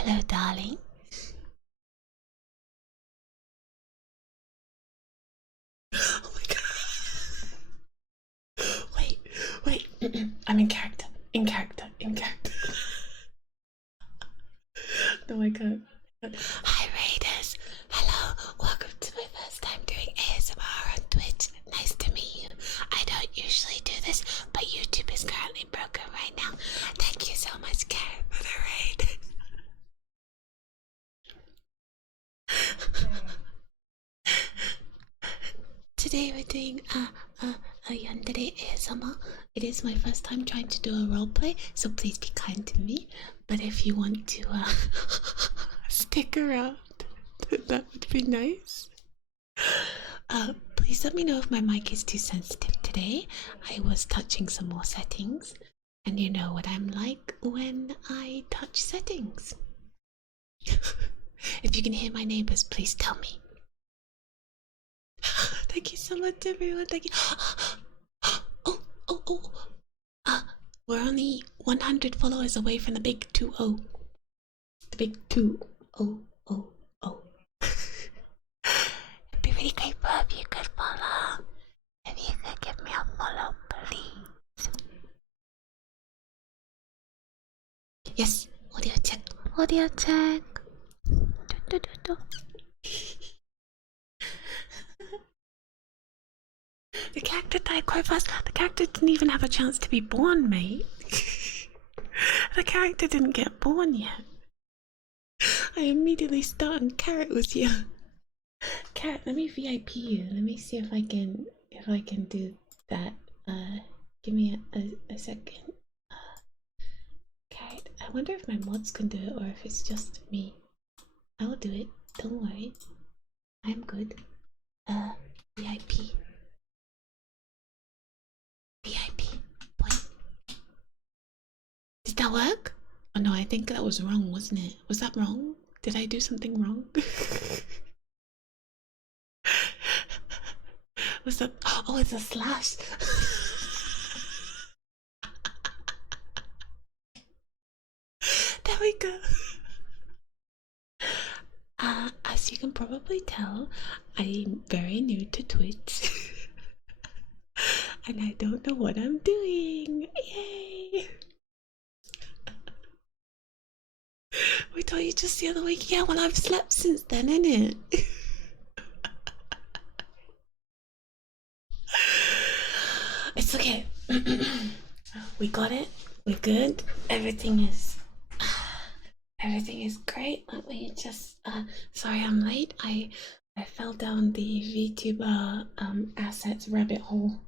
Hello, darling. Oh my god. Wait. I'm in character. In character. No, I can't. Hi, Raiders. Hello. Welcome to my first time doing ASMR on Twitch. Nice to meet you. I don't usually do this, but YouTube is currently broken right now. Thank you so much, Karen, for the raid. Today we're doing a Yandere ASMR. It is my first time trying to do a roleplay, so please be kind to me. But if you want to stick around, that would be nice. Please let me know if my mic is too sensitive today. I was touching some more settings, and you know what I'm like when I touch settings. If you can hear my neighbors, please tell me. Thank you so much, everyone. Thank you. Oh. We're only 100 followers away from the big 2-0. The big 2-0-0-0. It'd be really grateful if you could follow. If you could give me a follow, please. Yes, audio check. Audio check. The character died quite fast. The character didn't even have a chance to be born, mate. The character didn't get born yet. I immediately started and Carrot was here. Carrot, let me VIP you. Let me see if I can do that. Give me a second. Carrot, I wonder if my mods can do it or if it's just me. I'll do it. Don't worry. I'm good. VIP. VIP. Point. Did that work? Oh no, I think that was wrong, wasn't it? Was that wrong? Did I do something wrong? Was that? Oh, it's a slash. There we go. As you can probably tell, I'm very new to Twitch. And I don't know what I'm doing. Yay! We told you just the other week. Yeah, well, I've slept since then, innit? It's okay. We got it. We're good. Everything is great. Let me just sorry I'm late. I fell down the VTuber assets rabbit hole.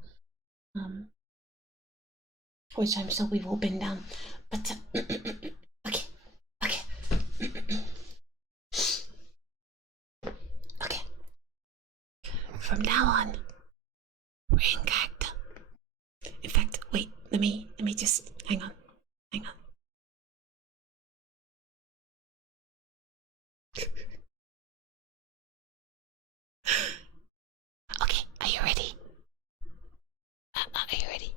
Which I'm sure we've all been down. But okay. Okay. From now on, we're in character. In fact, wait, let me just hang on. Okay, are you ready? Are you ready?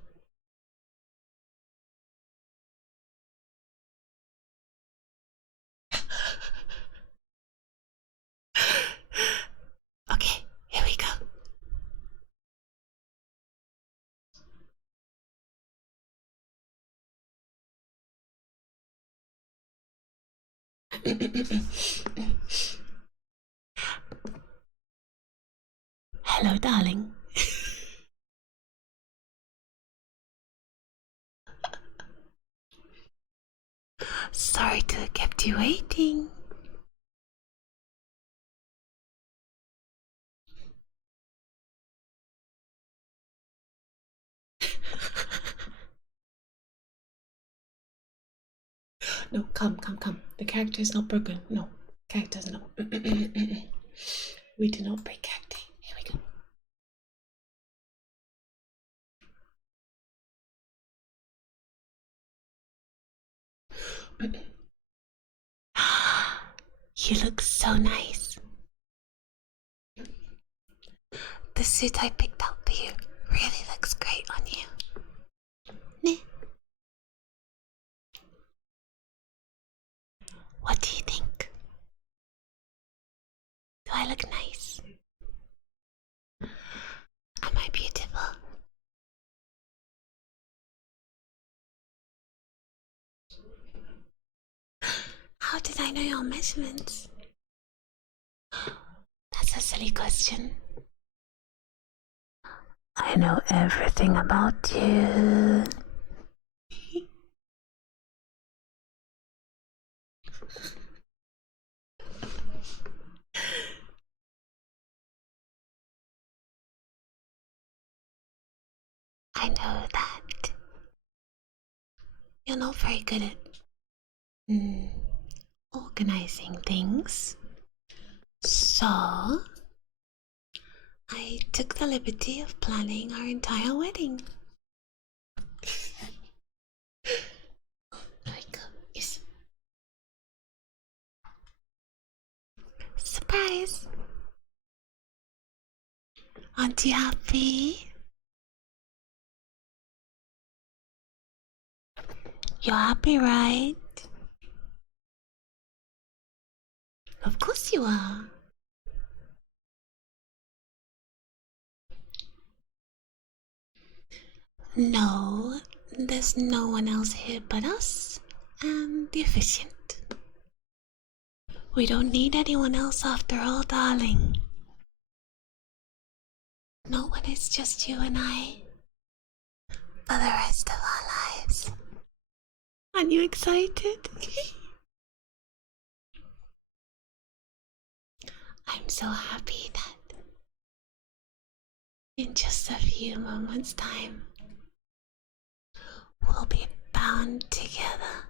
Okay, here we go. Hello, darling. Sorry to have kept you waiting. No, come. The character is not broken. No, character is not. We do not break character. Here we go. You look so nice. The suit I picked out for you really looks great on you. What do you think? look nice. Am I beautiful? How did I know your measurements? That's a silly question. I know everything about you. I know that you're not very good at organizing things. So, I took the liberty of planning our entire wedding. There we go. Yes. Surprise! Aren't you happy? You're happy, right? Of course you are. No, there's no one else here but us and the officiant. We don't need anyone else after all, darling. No one, it's just you and I for the rest of our lives. Aren't you excited? I'm so happy that in just a few moments' time we'll be bound together.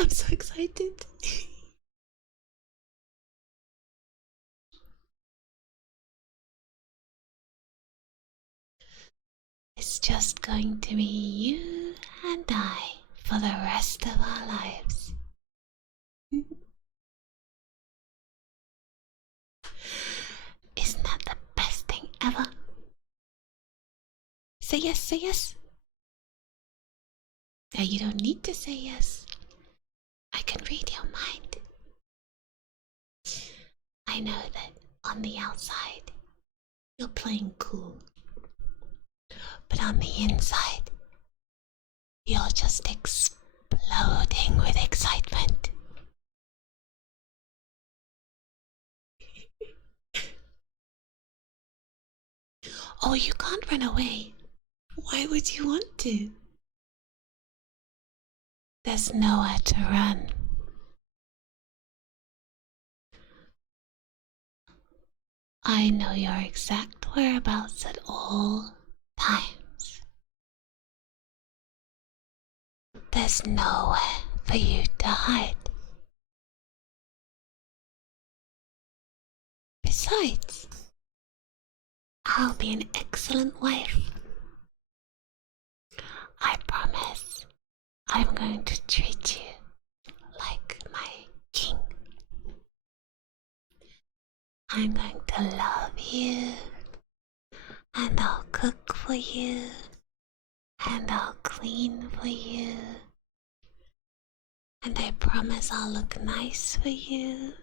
I'm so excited. It's just going to be you and I for the rest of our lives. Isn't that the best thing ever? Say yes, say yes. Now you don't need to say yes. I can read your mind. I know that on the outside you're playing cool, but on the inside you're just exploding with excitement. Oh, you can't run away. Why would you want to? There's nowhere to run. I know your exact whereabouts at all times. There's nowhere for you to hide. Besides, I'll be an excellent wife. I promise I'm going to treat you like my king. I'm going to love you, and I'll cook for you, and I'll clean for you, and I promise I'll look nice for you.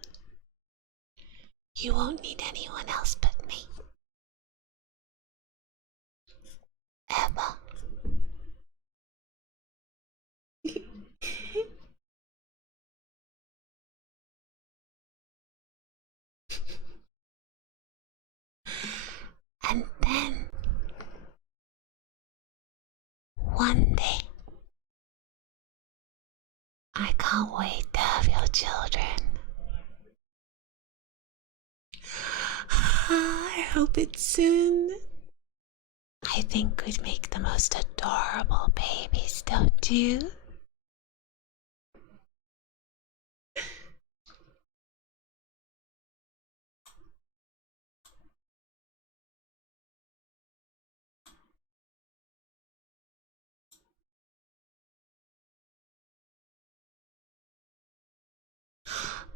You won't need anyone else but me. Ever. And then, one day, I can't wait to have your children. I hope it's soon. I think we'd make the most adorable babies, don't you?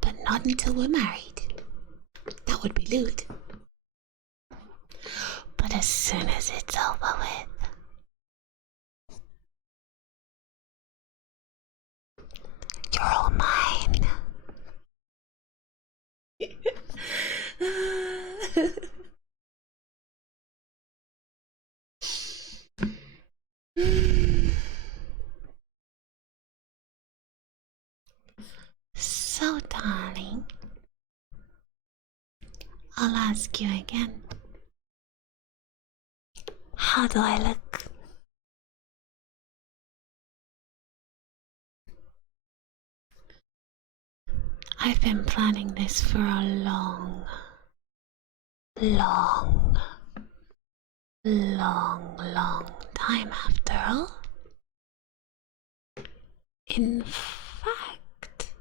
But not until we're married. That would be lewd. But as soon as it's over with, you're all mine. So, darling, I'll ask you again. How do I look? I've been planning this for a long time after all. In fact,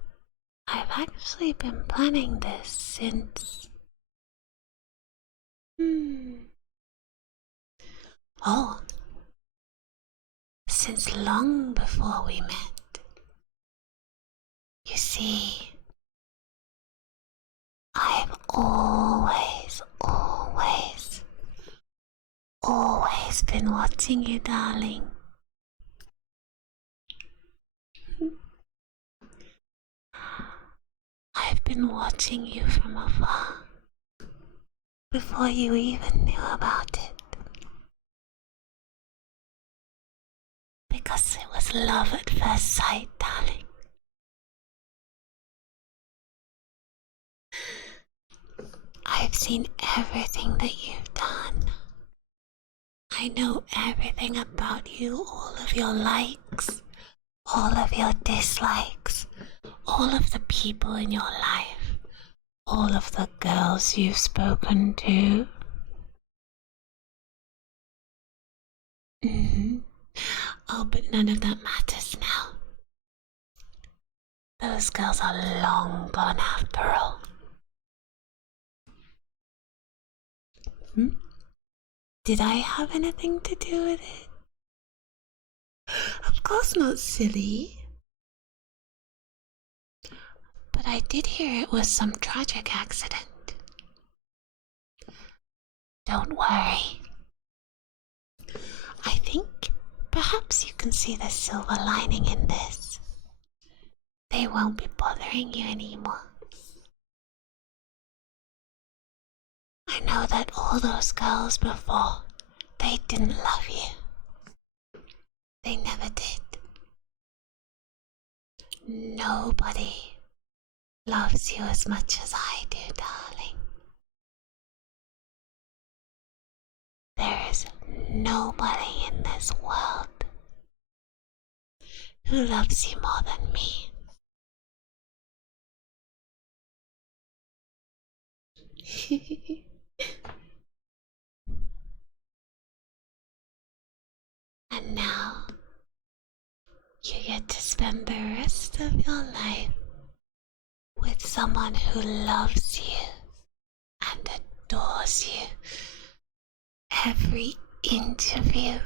I've actually been planning this since... Oh, since long before we met. You see, I've always been watching you, darling. I've been watching you from afar, before you even knew about it. Because it was love at first sight, darling. I've seen everything that you've done. I know everything about you, all of your likes, all of your dislikes, all of the people in your life, all of the girls you've spoken to. Oh, but none of that matters now. Those girls are long gone after all. Did I have anything to do with it? Of course not, silly. But I did hear it was some tragic accident. Don't worry. I think perhaps you can see the silver lining in this. They won't be bothering you anymore. I know that all those girls before, they didn't love you. They never did. Nobody loves you as much as I do, darling. There is nobody in this world who loves you more than me. And now you get to spend the rest of your life with someone who loves you and adores you. Every inch of you,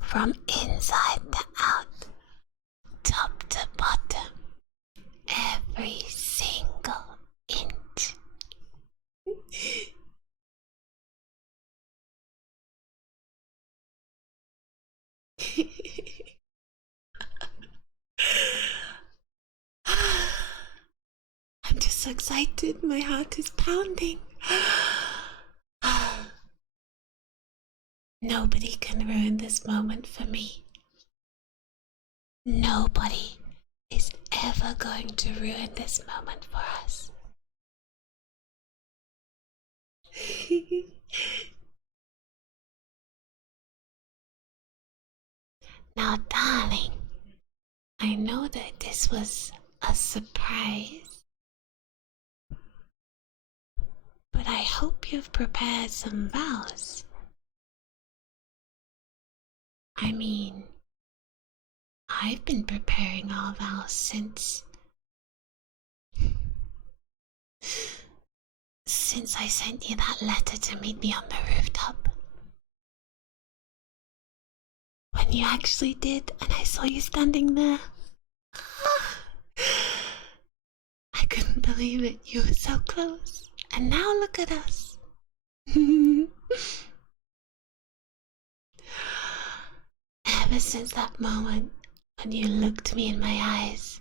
from inside to out, top to bottom, every single inch. I'm just so excited, my heart is pounding. Nobody can ruin this moment for me. Nobody is ever going to ruin this moment for us. Now, darling, I know that this was a surprise, but I hope you've prepared some vows. I mean, I've been preparing our vows since I sent you that letter to meet me on the rooftop. When you actually did, and I saw you standing there. I couldn't believe it. You were so close. And now look at us. Ever since that moment when you looked me in my eyes,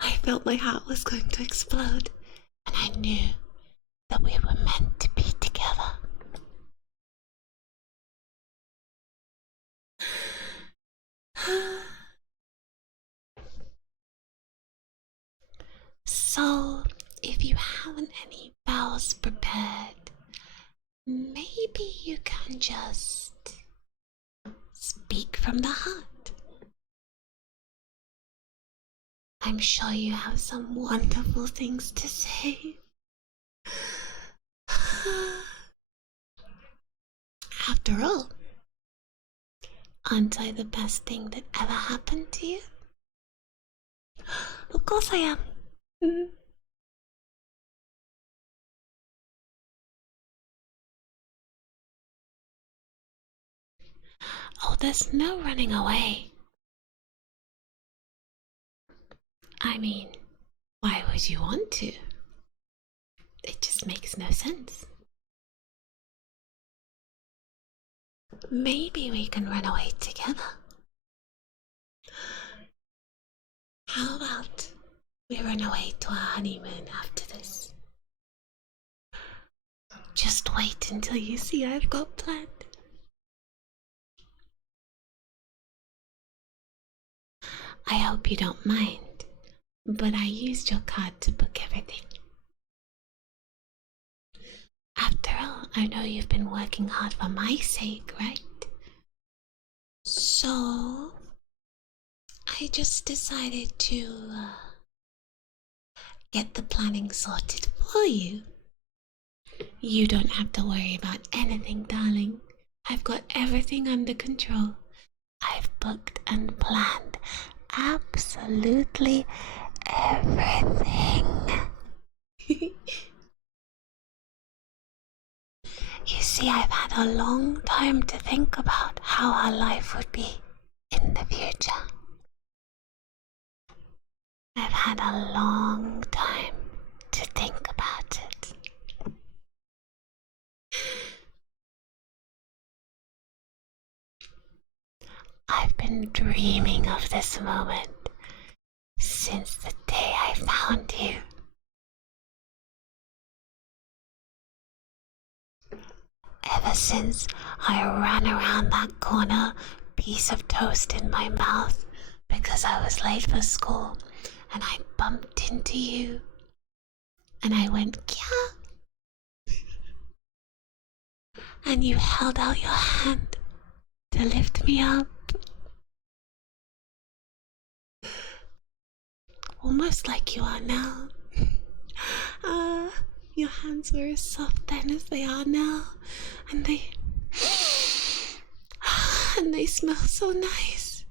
I felt my heart was going to explode, and I knew that we were meant to be together. So, if you haven't any vows prepared, maybe you can just speak from the heart. I'm sure you have some wonderful things to say. After all, aren't I the best thing that ever happened to you? Of course I am. Oh, there's no running away. I mean, why would you want to? It just makes no sense. Maybe we can run away together. How about we run away to our honeymoon after this? Just wait until you see I've got planned. I hope you don't mind, but I used your card to book everything. After all, I know you've been working hard for my sake, right? So, I just decided to get the planning sorted for you. You don't have to worry about anything, darling. I've got everything under control. I've booked and planned absolutely everything. You see, I've had a long time to think about how our life would be in the future. I've had a long time to think about it. I've been dreaming of this moment since the day I found you. Ever since I ran around that corner, piece of toast in my mouth because I was late for school, and I bumped into you, and I went, Kya! And you held out your hand to lift me up. Almost like you are now. Your hands were as soft then as they are now, and they smell so nice.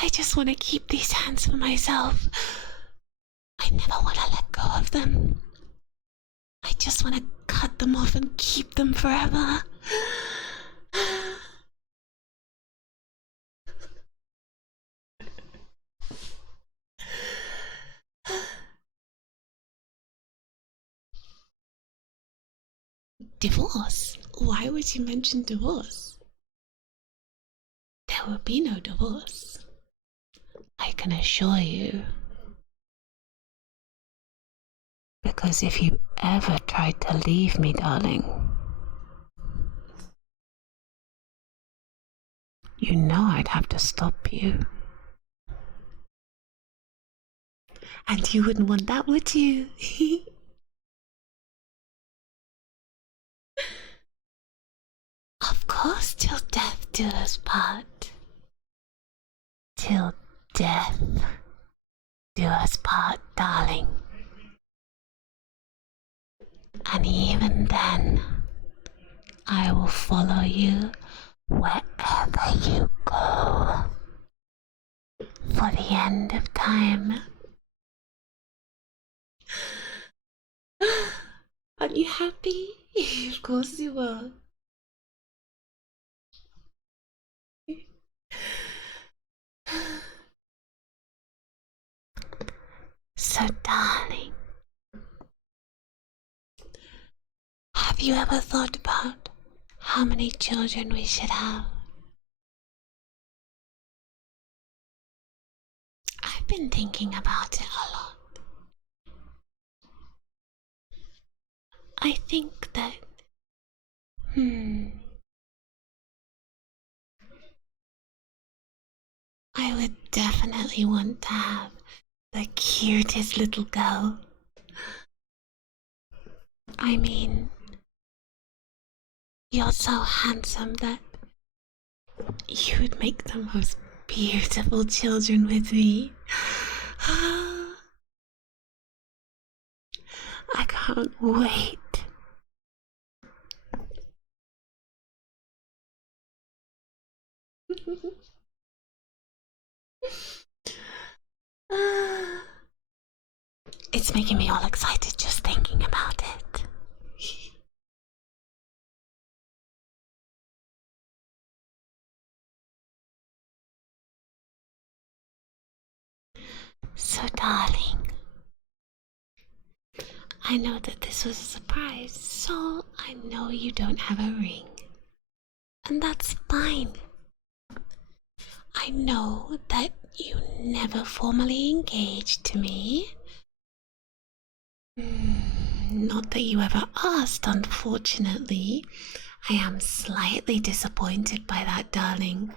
I just want to keep these hands for myself. I never want to let go of them. I just want to cut them off and keep them forever. Divorce? Why would you mention divorce? There will be no divorce, I can assure you. Because if you ever tried to leave me, darling, you know I'd have to stop you. And you wouldn't want that, would you? Of course, till death do us part. Till death do us part, darling. And even then, I will follow you wherever you go. For the end of time. Aren't you happy? Of course you are. So, darling, have you ever thought about how many children we should have? I've been thinking about it a lot. I think that. I would definitely want to have the cutest little girl. I mean, you're so handsome that you would make the most beautiful children with me. I can't wait. It's making me all excited just thinking about it. So, darling, I know that this was a surprise, so I know you don't have a ring. And that's fine. I know that you never formally engaged to me. Not that you ever asked, unfortunately. I am slightly disappointed by that, darling.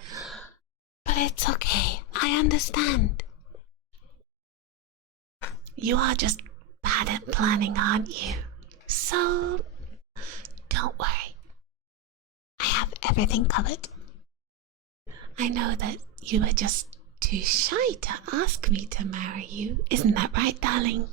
But it's okay, I understand. You are just bad at planning, aren't you? So, don't worry. I have everything covered. I know that you were just too shy to ask me to marry you. Isn't that right, darling?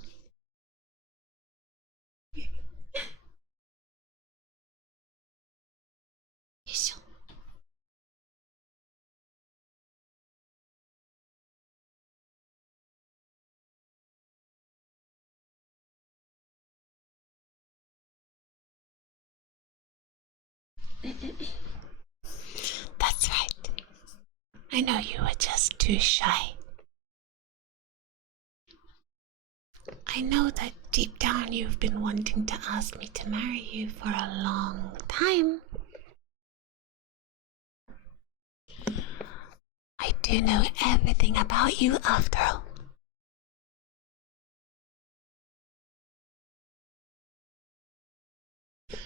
That's right. I know you were just too shy. I know that deep down you've been wanting to ask me to marry you for a long time. I do know everything about you after all.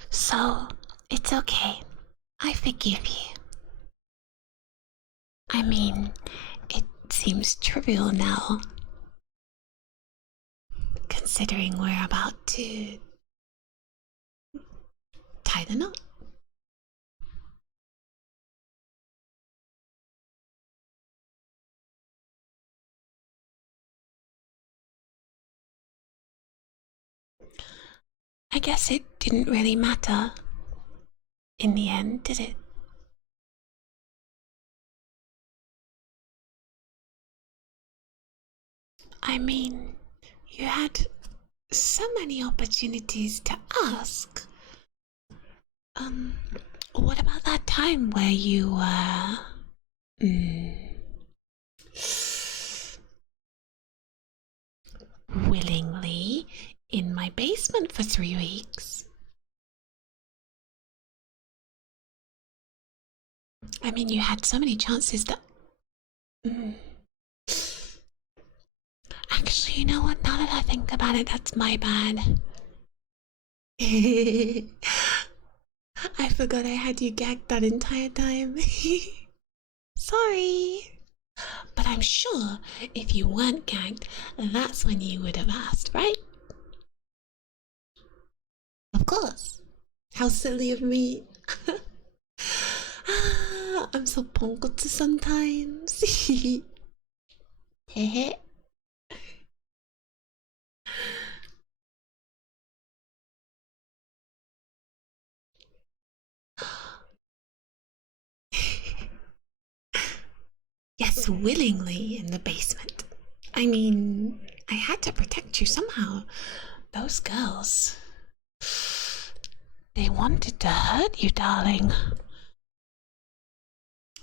So, it's okay. I forgive you. I mean, it seems trivial now, considering we're about to tie the knot. I guess it didn't really matter in the end, did it? I mean, you had so many opportunities to ask. What about that time where you were willingly in my basement for 3 weeks? I mean, you had so many chances that. Actually, you know what? Now that I think about it, that's my bad. I forgot I had you gagged that entire time. Sorry. But I'm sure if you weren't gagged, that's when you would have asked, right? Of course. How silly of me. I'm so ponkotsu sometimes. Hehe. Yes, willingly in the basement. I mean, I had to protect you somehow. Those girls. They wanted to hurt you, darling.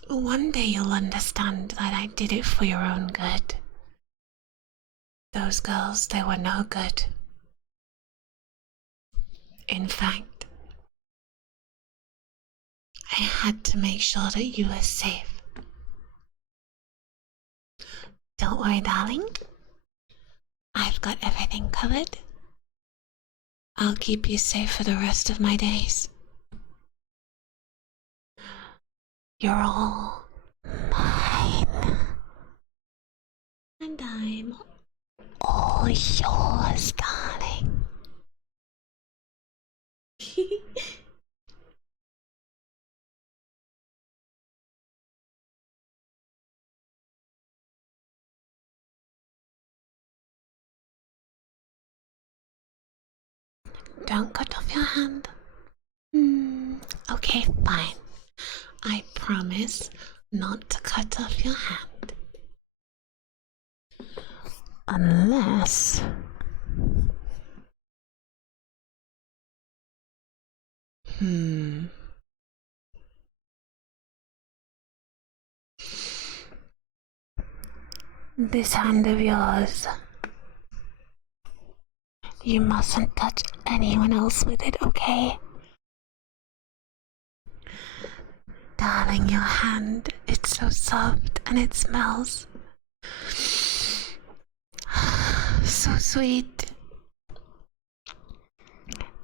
One day you'll understand that I did it for your own good. Those girls, they were no good. In fact, I had to make sure that you were safe. Don't worry, darling. I've got everything covered. I'll keep you safe for the rest of my days. You're all mine. And I'm all yours, darling. Don't cut off your hand. Okay, fine. I promise not to cut off your hand. Unless... This hand of yours. You mustn't touch anyone else with it, okay? Darling, your hand, it's so soft and it smells so sweet.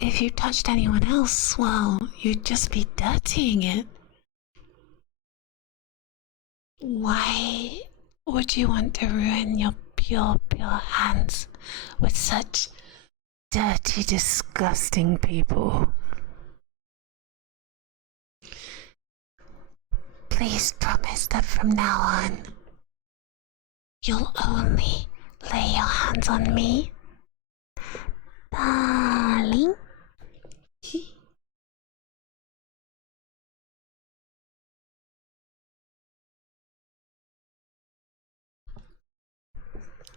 If you touched anyone else, well, you'd just be dirtying it. Why would you want to ruin your pure hands with such dirty, disgusting people? Please promise that from now on, you'll only lay your hands on me. Darling.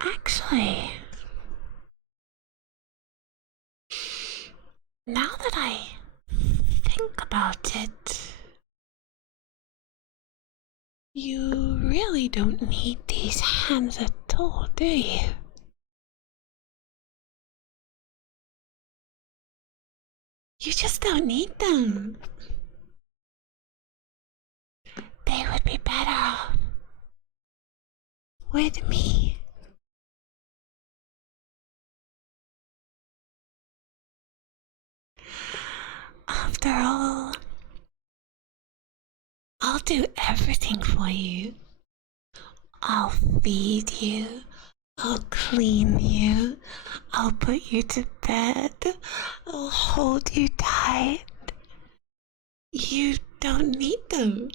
Actually, now that I think about it, you really don't need these hands at all, do you? You just don't need them. They would be better off with me. After all, I'll do everything for you. I'll feed you, I'll clean you, I'll put you to bed, I'll hold you tight. You don't need them.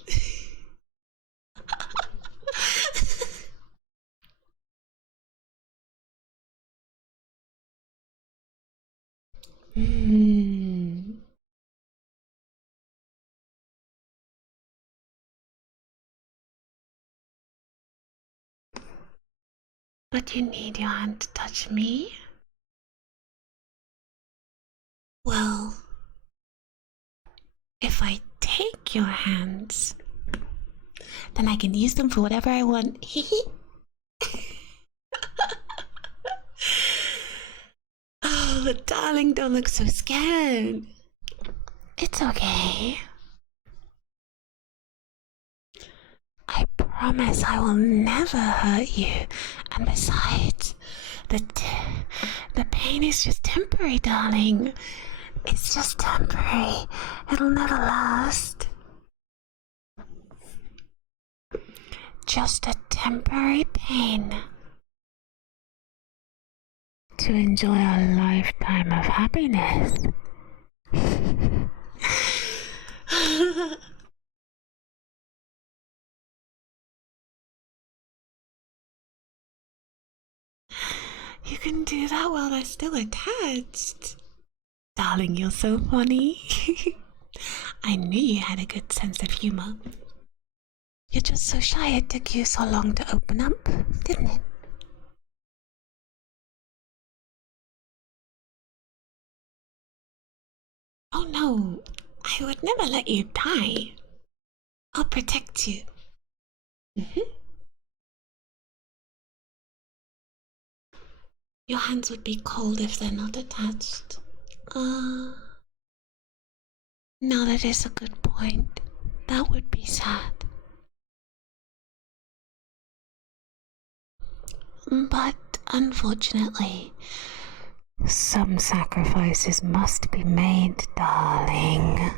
But you need your hand to touch me? Well, if I take your hands, then I can use them for whatever I want. Oh, darling, don't look so scared. It's okay. I promise I will never hurt you. And besides, the pain is just temporary, darling. It's just temporary. It'll never last. Just a temporary pain to enjoy a lifetime of happiness. You can do that while they're still attached. Darling, you're so funny. I knew you had a good sense of humor. You're just so shy it took you so long to open up, didn't it? Oh no, I would never let you die. I'll protect you. Your hands would be cold if they're not attached. Now that is a good point. That would be sad. But unfortunately, Some sacrifices must be made, darling.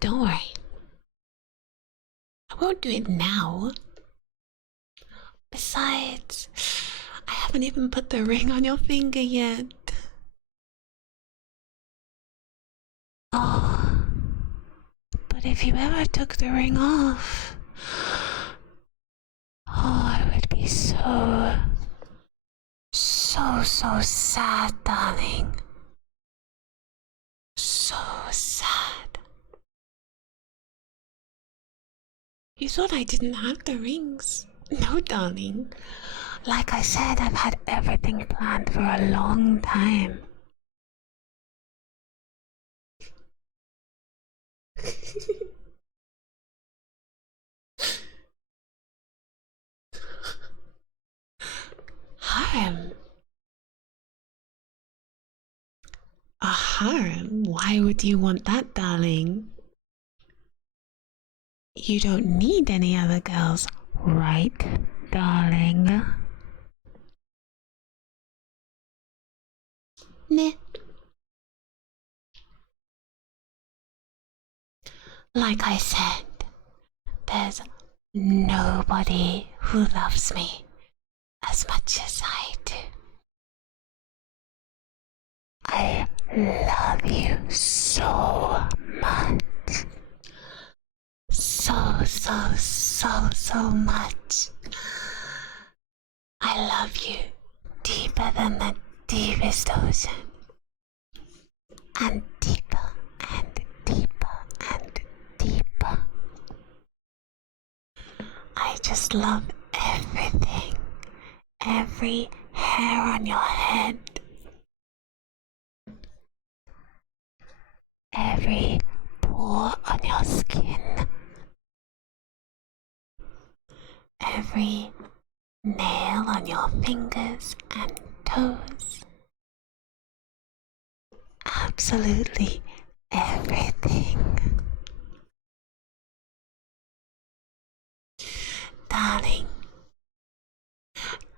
Don't worry. I won't do it now. Besides, I haven't even put the ring on your finger yet. Oh, but if you ever took the ring off, oh, I would be so sad, darling. So sad. You thought I didn't have the rings? No, darling. Like I said, I've had everything planned for a long time. Harem? A harem? Why would you want that, darling? You don't need any other girls, right, darling? Nah. Like I said, there's nobody who loves me as much as I do. I love you so much. So much. I love you deeper than the deepest ocean. And deeper and deeper and deeper. I just love everything. Every hair on your head. Every pore on your skin. Every nail on your fingers and toes. Absolutely everything. Darling,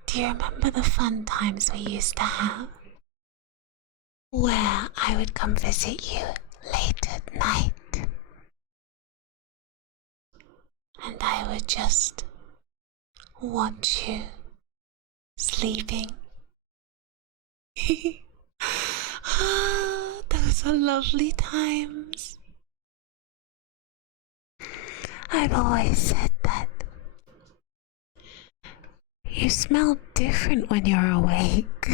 do you remember the fun times we used to have? Where I would come visit you late at night. And I would just watch you sleeping. Those are lovely times. I've always said that you smell different when you're awake.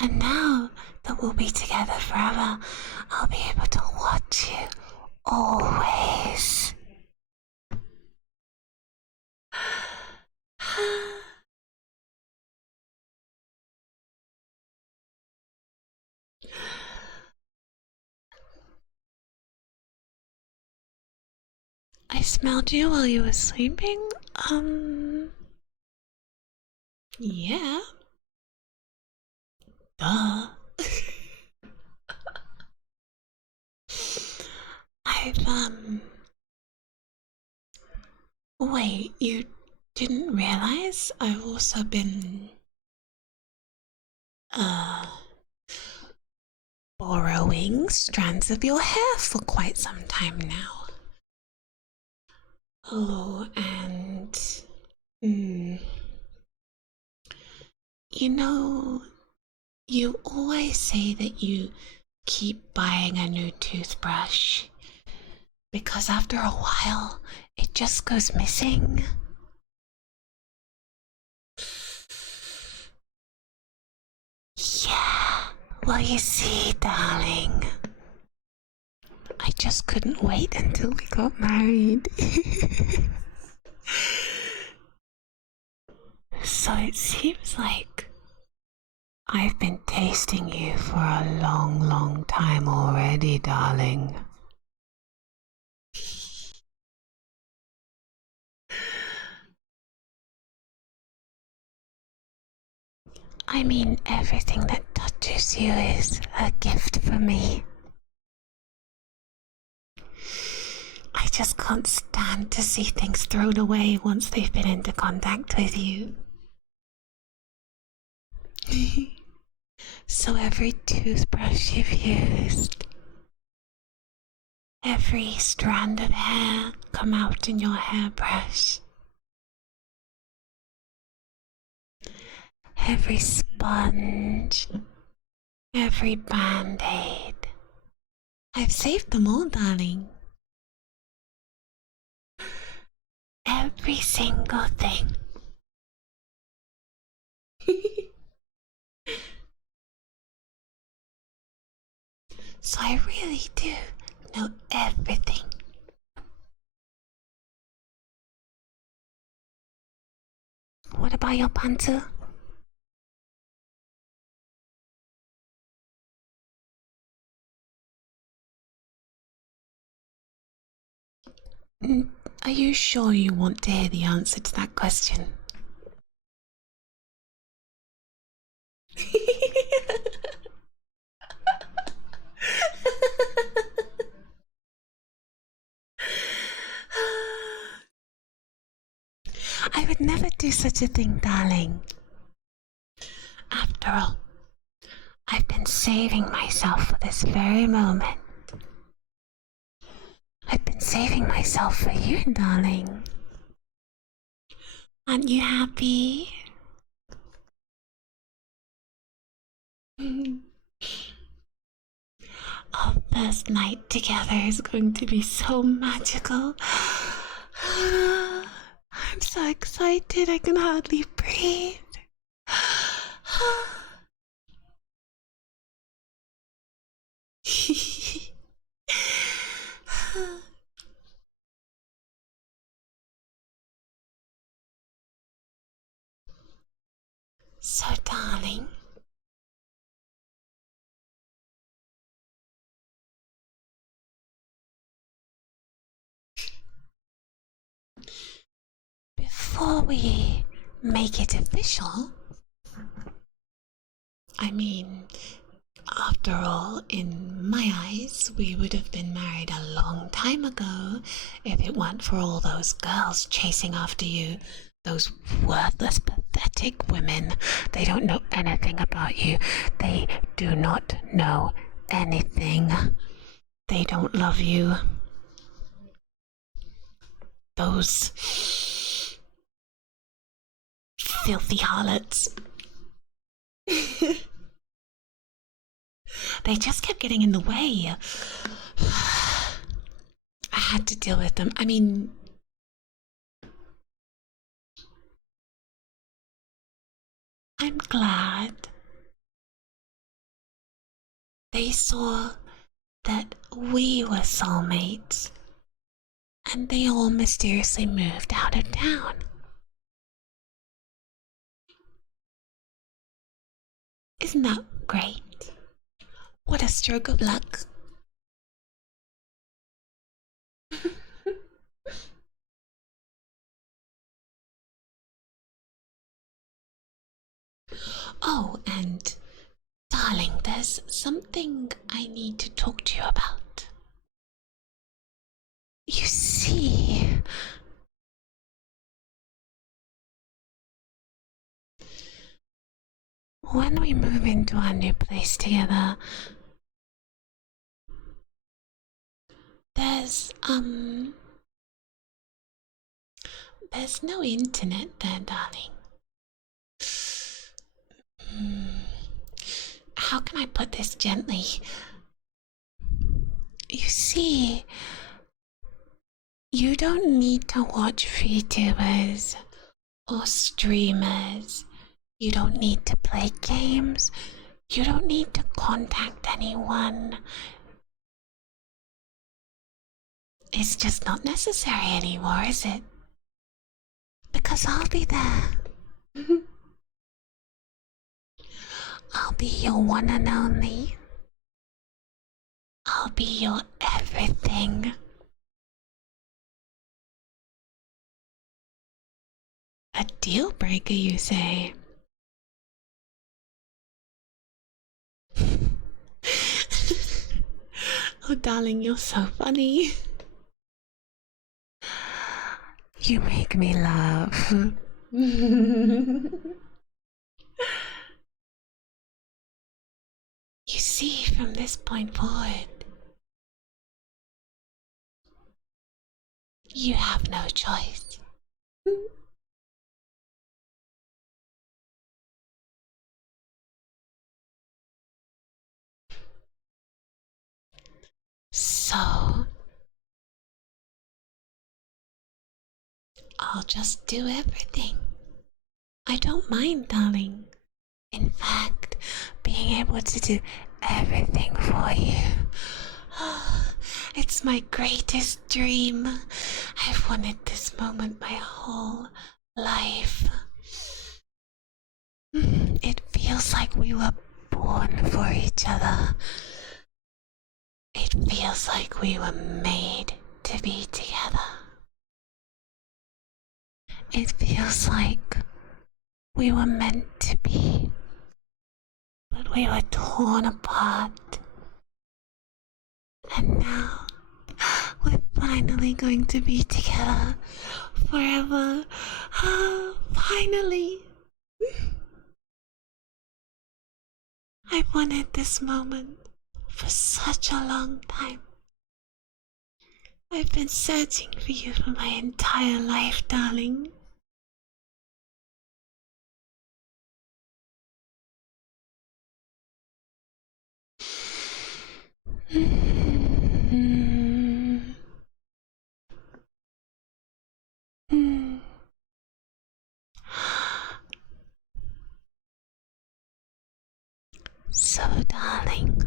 And now that we'll be together forever, I'll be able to watch you always. I smelled you while you were sleeping? Yeah. Duh. Wait, you didn't realize I've also been, borrowing strands of your hair for quite some time now. Oh, and, you know, you always say that you keep buying a new toothbrush because after a while it just goes missing. Yeah, well, you see, darling, I just couldn't wait until we got married. So it seems like I've been tasting you for a long time already, darling. I mean, everything that touches you is a gift for me. I just can't stand to see things thrown away once they've been into contact with you. So every toothbrush you've used, every strand of hair come out in your hairbrush, every sponge, every band-aid. I've saved them all, darling. Every single thing. So I really do know everything. What about your panther? Are you sure you want to hear the answer to that question? I would never do such a thing, darling. After all, I've been saving myself for this very moment. I've been saving myself for you, darling. Aren't you happy? Our first night together is going to be so magical. I'm so excited I can hardly breathe. So, darling, before we make it official, I mean, after all, in my eyes, we would have been married a long time ago if it weren't for all those girls chasing after you. Those worthless, pathetic women. They don't know anything about you. They do not know anything. They don't love you. Those filthy harlots. They just kept getting in the way. I had to deal with them. I mean, I'm glad they saw that we were soulmates and they all mysteriously moved out of town. Isn't that great? What a stroke of luck. Oh, and darling, there's something I need to talk to you about. You see, when we move into our new place together, there's no internet there, darling. How can I put this gently? You see, you don't need to watch Vtubers or streamers. You don't need to play games. You don't need to contact anyone. It's just not necessary anymore, is it? Because I'll be there. I'll be your one and only. I'll be your everything. A deal breaker, you say? Oh, darling, you're so funny. You make me laugh. You see, from this point forward, you have no choice. So, I'll just do everything. I don't mind, darling. In fact, being able to do everything for you. It's my greatest dream. I've wanted this moment my whole life. It feels like we were born for each other. It feels like we were made to be together. It feels like we were meant to be, but we were torn apart. And now we're finally going to be together forever. Finally. I've wanted this moment for such a long time. I've been searching for you for my entire life, darling. So, darling,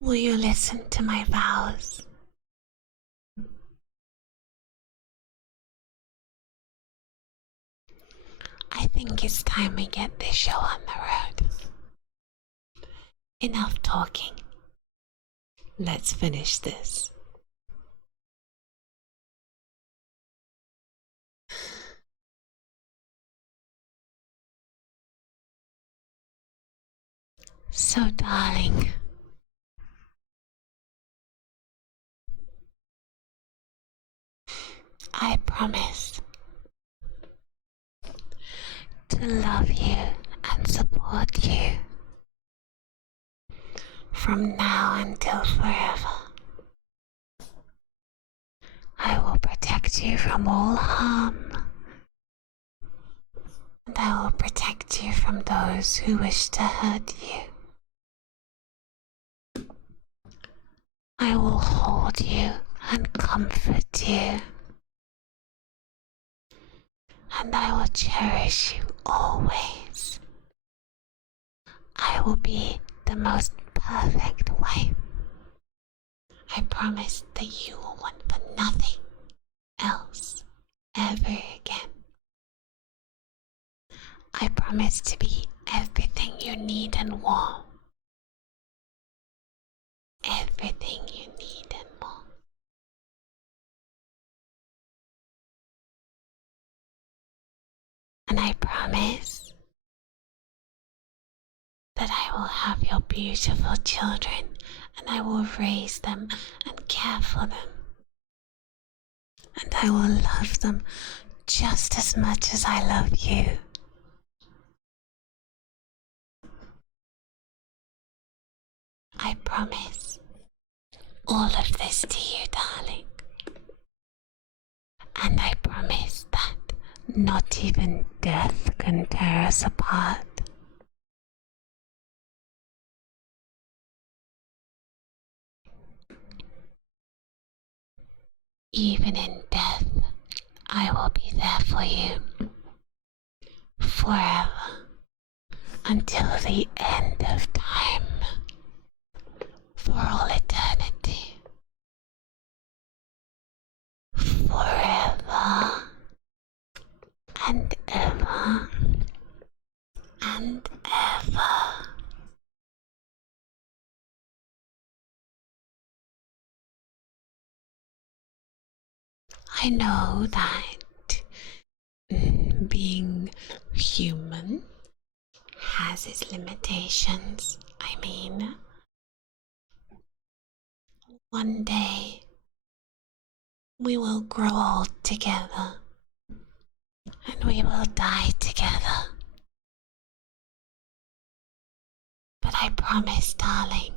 will you listen to my vows? I think it's time we get this show on the road. Enough talking. Let's finish this. So, darling, I promise to love you and support you from now until forever. I will protect you from all harm, and I will protect you from those who wish to hurt you. I will hold you and comfort you, and I will cherish you always. I will be the most perfect wife. I promise that you will want for nothing else ever again. I promise to be everything you need and want. Everything you need and more. And I promise that I will have your beautiful children, and I will raise them and care for them. And I will love them just as much as I love you. I promise all of this to you, darling. And I promise that not even death can tear us apart. Even in death, I will be there for you. Forever. Until the end of time. For all eternity. Forever. And ever. And ever. I know that being human has its limitations, I mean, one day we will grow old together and we will die together. But I promise, darling,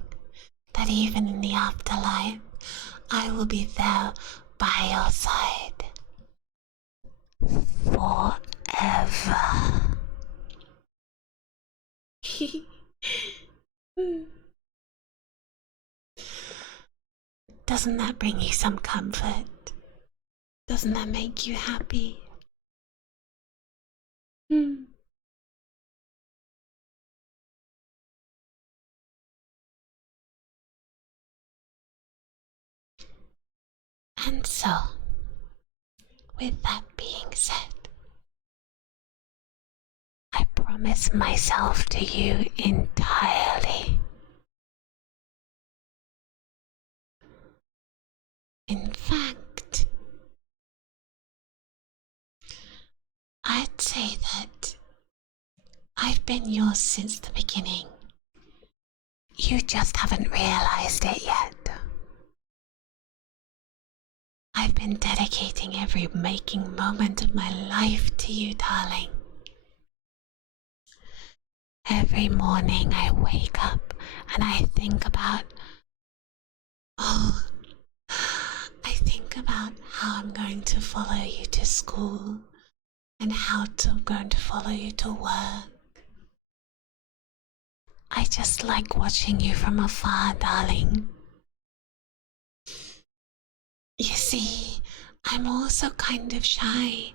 that even in the afterlife, I will be there by your side forever. Doesn't that bring you some comfort? Doesn't that make you happy? And so, with that being said, I promise myself to you entirely. In fact, I'd say that I've been yours since the beginning. You just haven't realized it yet. I've been dedicating every waking moment of my life to you, darling. Every morning I wake up and I think about, I think about how I'm going to follow you to school and how I'm going to follow you to work. I just like watching you from afar, darling. You see, I'm also kind of shy.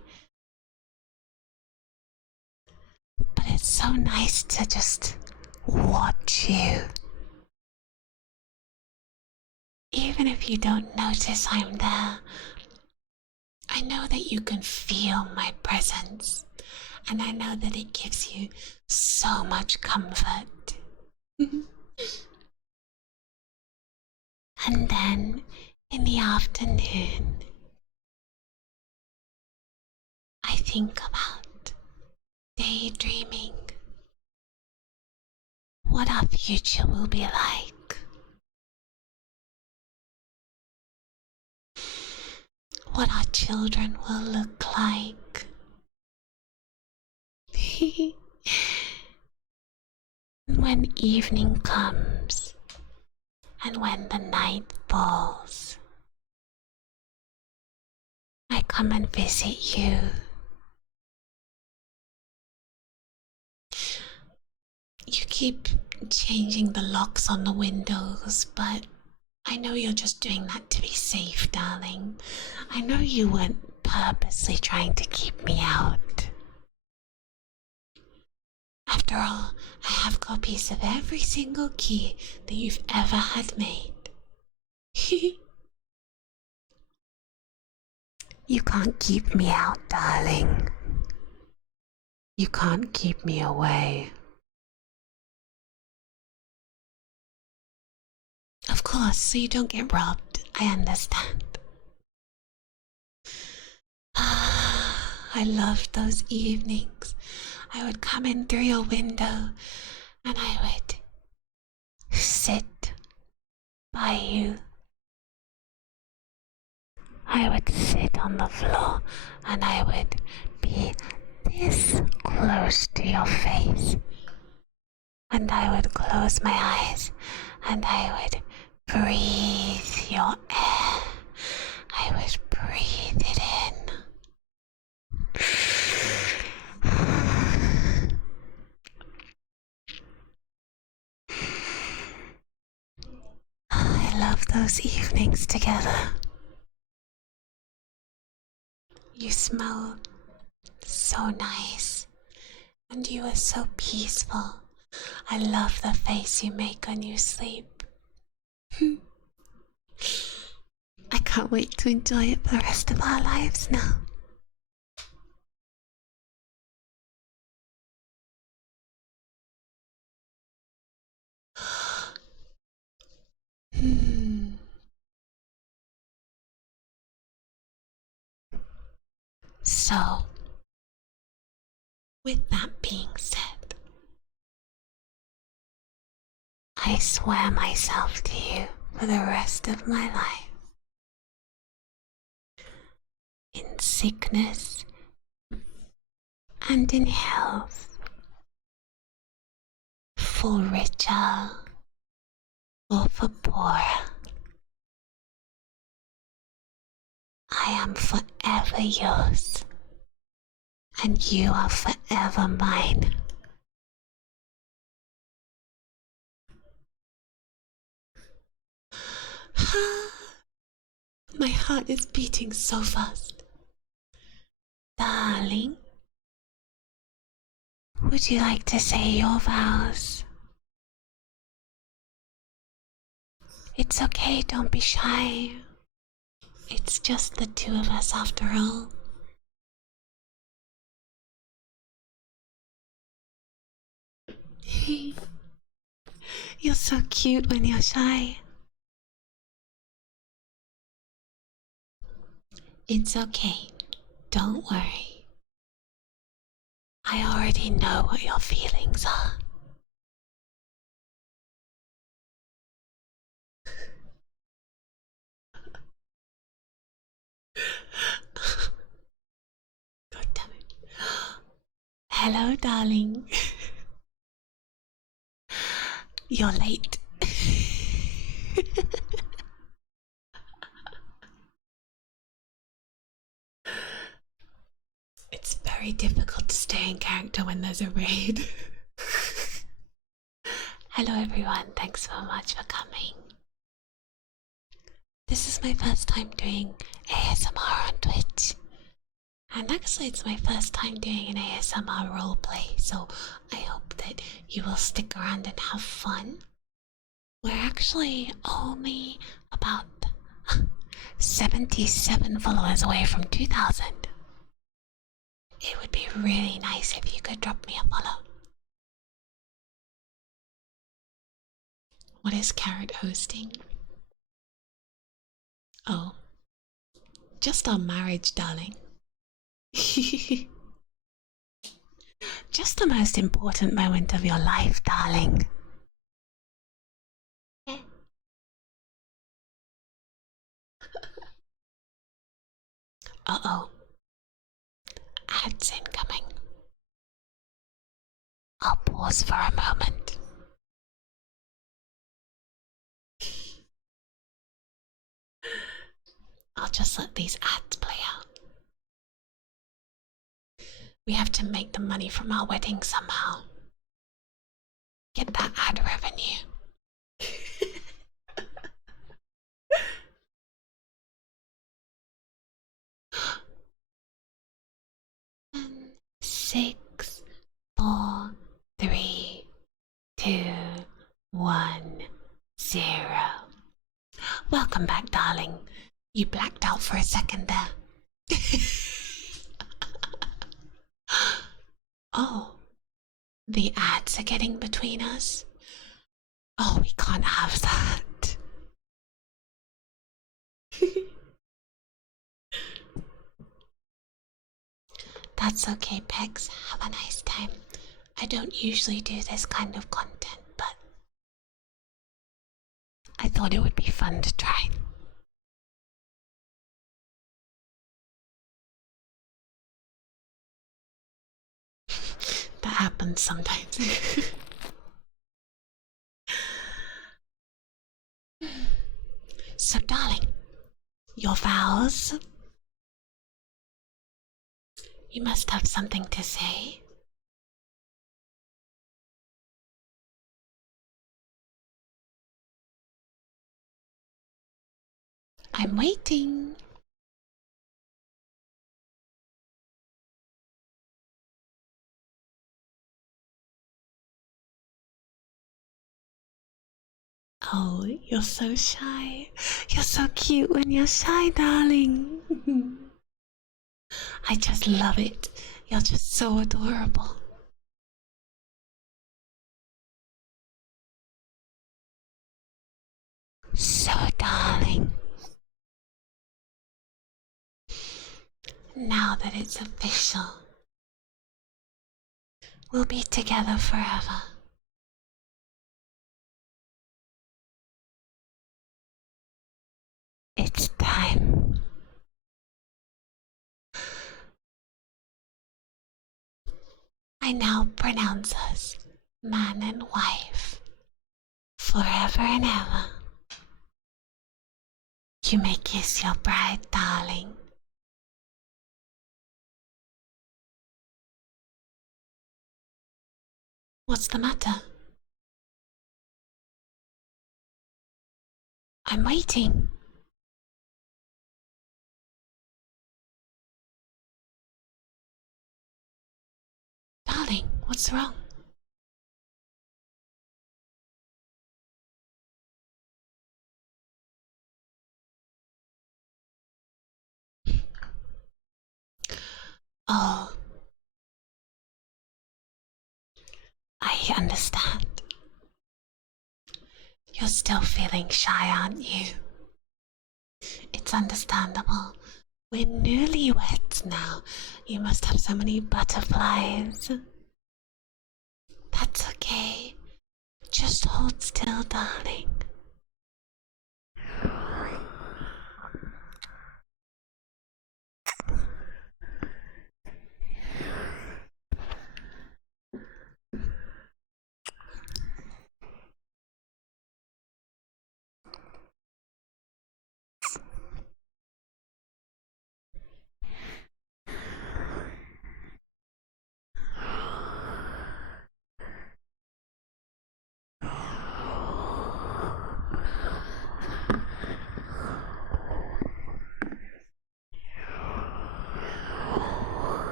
But it's so nice to just watch you. Even if you don't notice I'm there, I know that you can feel my presence, and I know that it gives you so much comfort. And then in the afternoon, I think about daydreaming, what our future will be like, what our children will look like. When evening comes and when the night falls, I come and visit you. You keep changing the locks on the windows, but I know you're just doing that to be safe, darling. I know you weren't purposely trying to keep me out. After all, I have copies of every single key that you've ever had made. You can't keep me out, darling. You can't keep me away. Of course, so you don't get robbed. I understand. I loved those evenings. I would come in through your window and I would sit by you. I would sit on the floor and I would be this close to your face. And I would close my eyes and I would breathe your air. I would breathe it in. I love those evenings together. You smell so nice and you are so peaceful. I love the face you make when you sleep. I can't wait to enjoy it for the rest of our lives now. So, with that being said, I swear myself to you for the rest of my life. In sickness and in health, for richer or for poorer, I am forever yours, and you are forever mine. My heart is beating so fast. Darling, would you like to say your vows? It's okay, don't be shy. It's just the two of us after all. You're so cute when you're shy. It's okay, don't worry. I already know what your feelings are. God damn it. Hello, darling. You're late. It's very difficult to stay in character when there's a raid. Hello everyone, thanks so much for coming. This is my first time doing ASMR on Twitch. And actually it's my first time doing an ASMR roleplay, so I hope that you will stick around and have fun. We're actually only about 77 followers away from 2,000. It would be really nice if you could drop me a follow. What is Carrot hosting? Oh, just our marriage, darling. Just the most important moment of your life, darling. Uh-oh. Ads incoming. I'll pause for a moment. I'll just let these ads play out. We have to make the money from our wedding somehow. Get that ad revenue. 6, 4, 3, 2, 1, 0. Welcome back, darling. You blacked out for a second there. Oh, the ads are getting between us. Oh, we can't have that. That's okay, Pegs. Have a nice time. I don't usually do this kind of content, but I thought it would be fun to try. That happens sometimes. So, darling, your vows? You must have something to say. I'm waiting. Oh, you're so shy. You're so cute when you're shy, darling. I just love it. You're just so adorable. So, darling, now that it's official, we'll be together forever. I now pronounce us man and wife, forever and ever. You may kiss your bride, darling. What's the matter? I'm waiting. Darling, what's wrong? Oh, I understand. You're still feeling shy, aren't you? It's understandable. We're newlyweds now. You must have so many butterflies. That's okay. Just hold still, darling.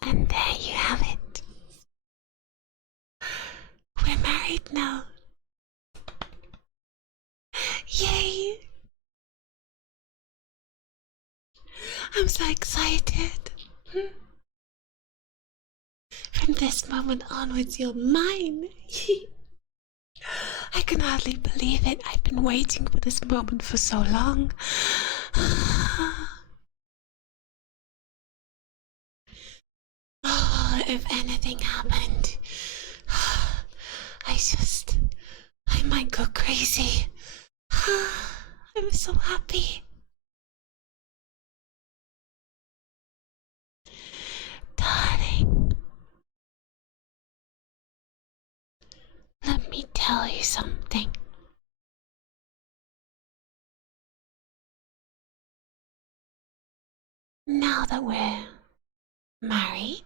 And there you have it. We're married now. Yay! I'm so excited. From this moment onwards, you're mine. I can hardly believe it. I've been waiting for this moment for so long. Oh, if anything happened, I might go crazy. I'm so happy. Darling, let me tell you something. Now that we're married,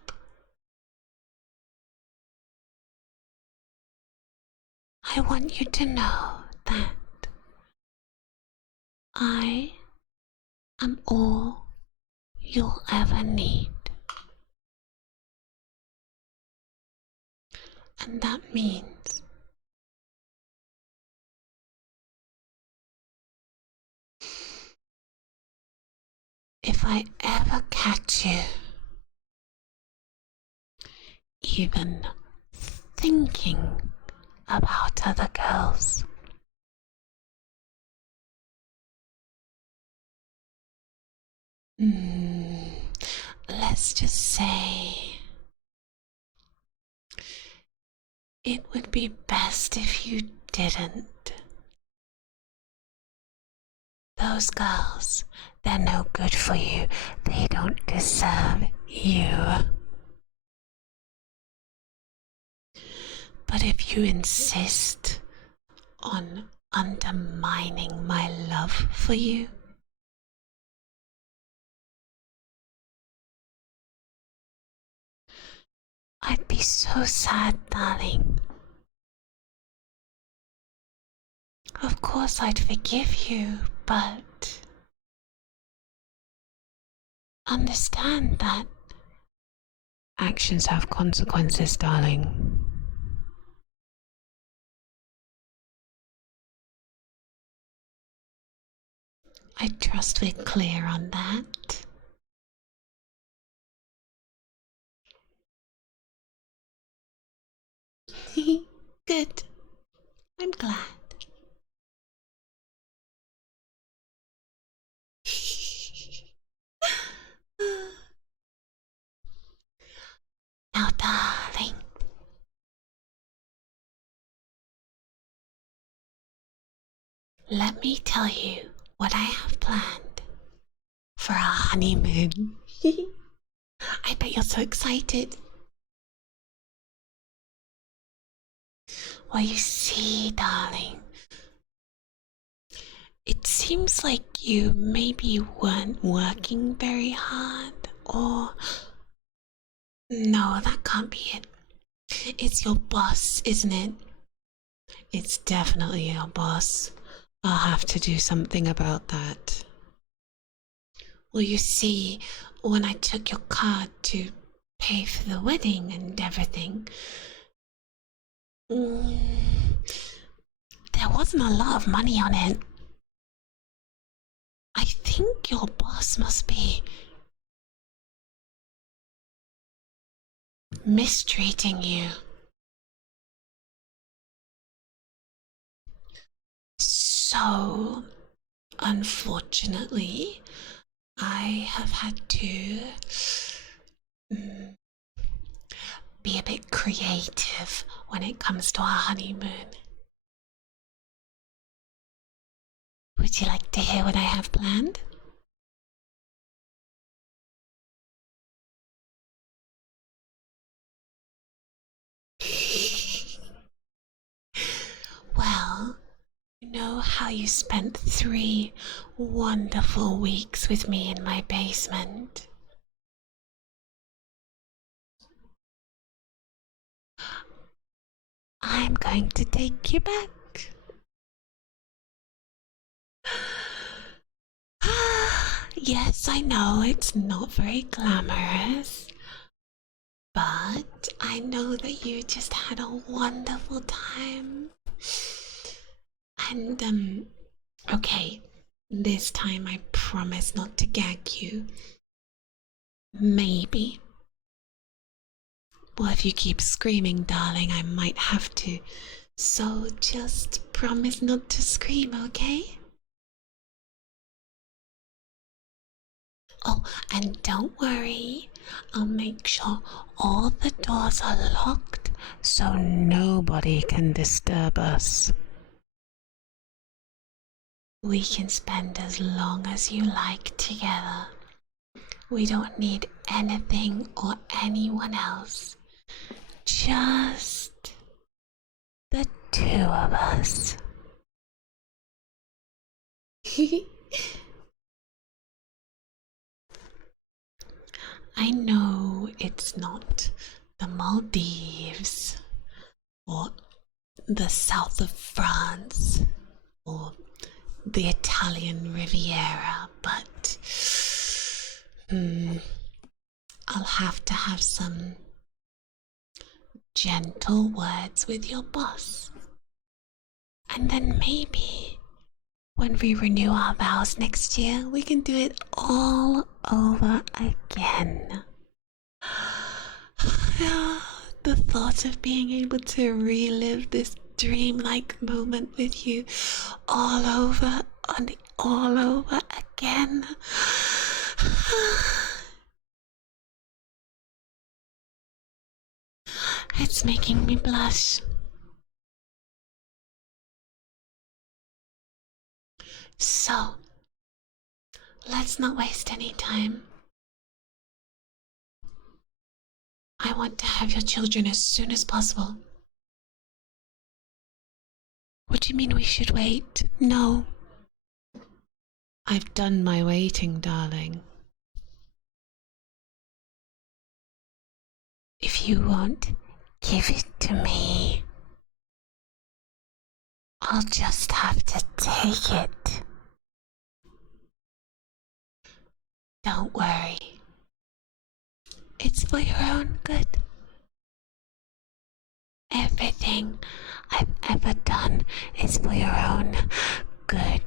I want you to know that I am all you'll ever need. And that means if I ever catch you even thinking about other girls, let's just say it would be best if you didn't. Those girls, they're no good for you. They don't deserve you. But if you insist on undermining my love for you, I'd be so sad, darling. Of course I'd forgive you, but understand that actions have consequences, darling. I trust we're clear on that. Good. I'm glad. Let me tell you what I have planned for our honeymoon. I bet you're so excited. Well, you see, darling, it seems like you maybe weren't working very hard, or. No, that can't be it. It's your boss, isn't it? It's definitely your boss. I'll have to do something about that. Well, you see, when I took your card to pay for the wedding and everything, there wasn't a lot of money on it. I think your boss must be mistreating you. So, unfortunately, I have had to be a bit creative when it comes to our honeymoon. Would you like to hear what I have planned? Well, you know how you spent 3 wonderful weeks with me in my basement? I'm going to take you back. Yes, I know it's not very glamorous, but I know that you just had a wonderful time. And, okay, this time I promise not to gag you. Maybe. Well, if you keep screaming, darling, I might have to. So just promise not to scream, okay? Oh, and don't worry. I'll make sure all the doors are locked so nobody can disturb us. We can spend as long as you like together. We don't need anything or anyone else. Just the 2 of us. I know it's not the Maldives or the south of France or the Italian Riviera, but I'll have to have some gentle words with your boss. And then maybe when we renew our vows next year, we can do it all over again. The thought of being able to relive this dreamlike moment with you all over and all over again. It's making me blush. So, let's not waste any time. I want to have your children as soon as possible. What do you mean we should wait? No. I've done my waiting, darling. If you won't give it to me, I'll just have to take it. Don't worry. It's for your own good. Everything I've ever done is for your own good.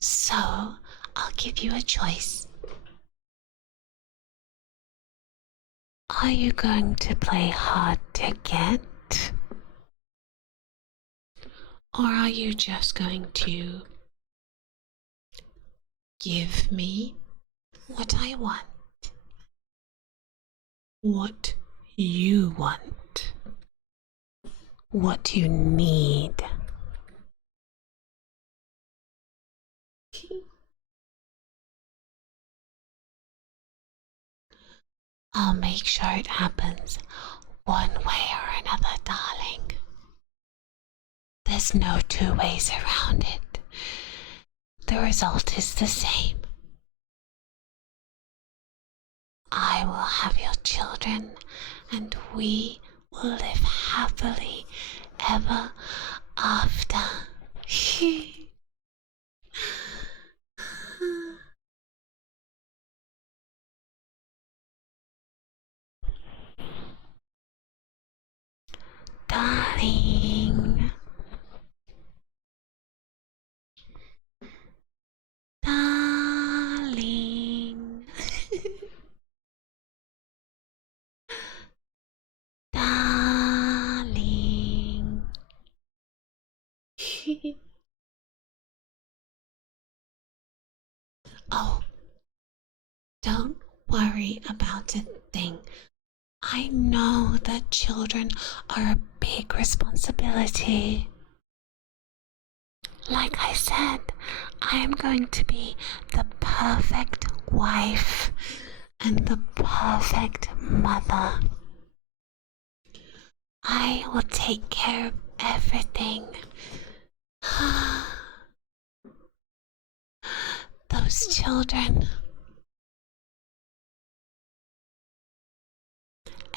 So, I'll give you a choice. Are you going to play hard to get? Or are you just going to give me what I want? What you want? What you need? I'll make sure it happens one way or another, darling. There's no two ways around it. The result is the same. I will have your children, and we will live happily ever after. Darling. Darling. Darling. Oh, don't worry about a thing. I know that children are a big responsibility. Like I said, I am going to be the perfect wife and the perfect mother. I will take care of everything. Those children.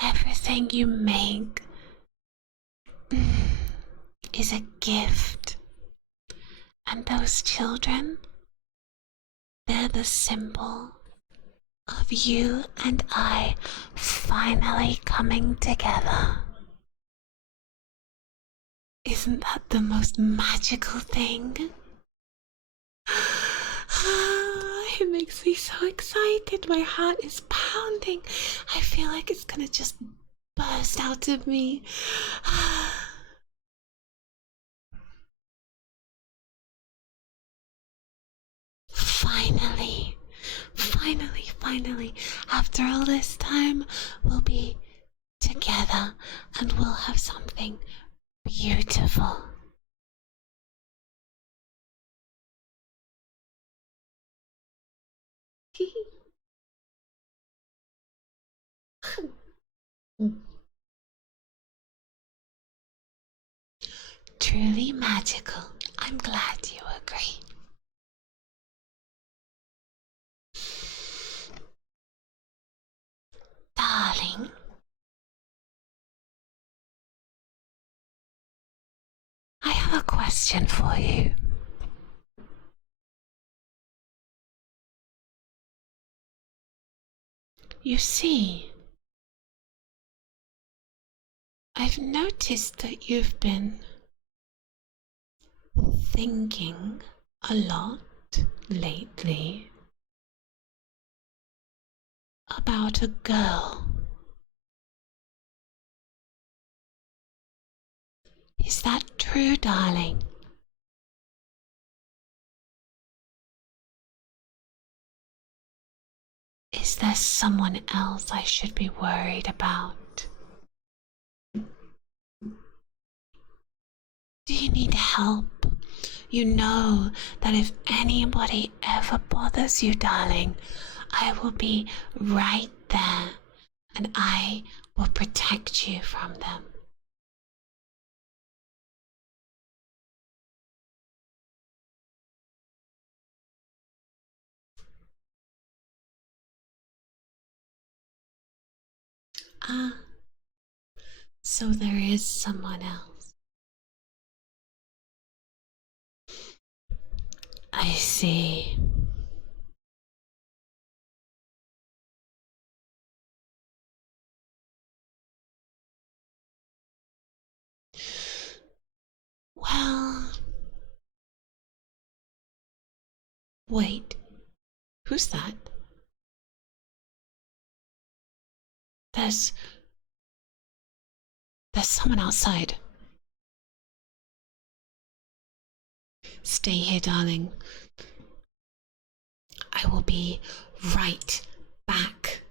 Everything you make is a gift. And those children, they're the symbol of you and I finally coming together. Isn't that the most magical thing? It makes me so excited. My heart is pounding. I feel like it's gonna just burst out of me. Finally, after all this time, we'll be together and we'll have something beautiful. Truly magical. I'm glad you agree. Darling, I have a question for you. You see, I've noticed that you've been thinking a lot lately about a girl. Is that true, darling? Is there someone else I should be worried about? Do you need help? You know that if anybody ever bothers you, darling, I will be right there and I will protect you from them. Ah, so there is someone else. I see. Well, wait, who's that? There's someone outside. Stay here, darling. I will be right back.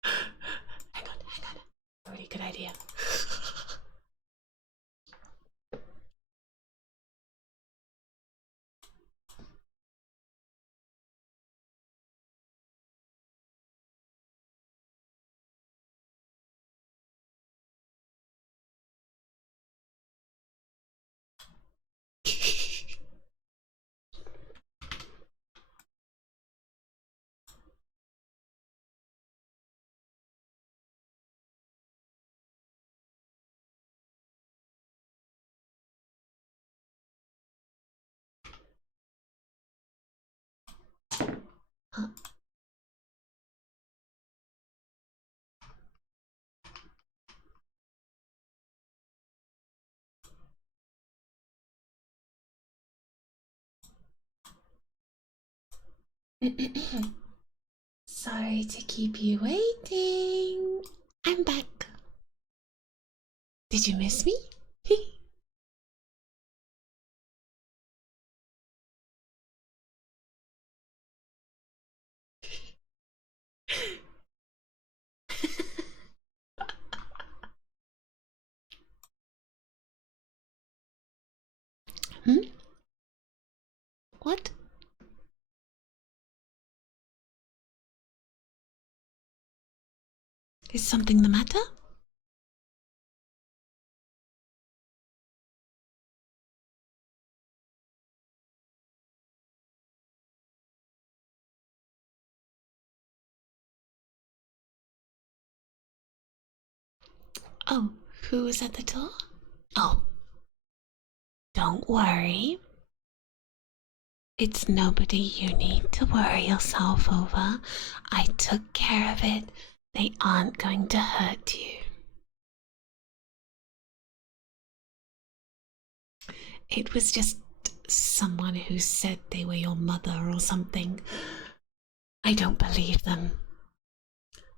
Hang on. A really good idea. Huh? Sorry to keep you waiting. I'm back. Did you miss me? Hmm? What? Is something the matter? Oh, who is at the door? Oh, don't worry. It's nobody you need to worry yourself over. I took care of it. They aren't going to hurt you. It was just someone who said they were your mother or something. I don't believe them.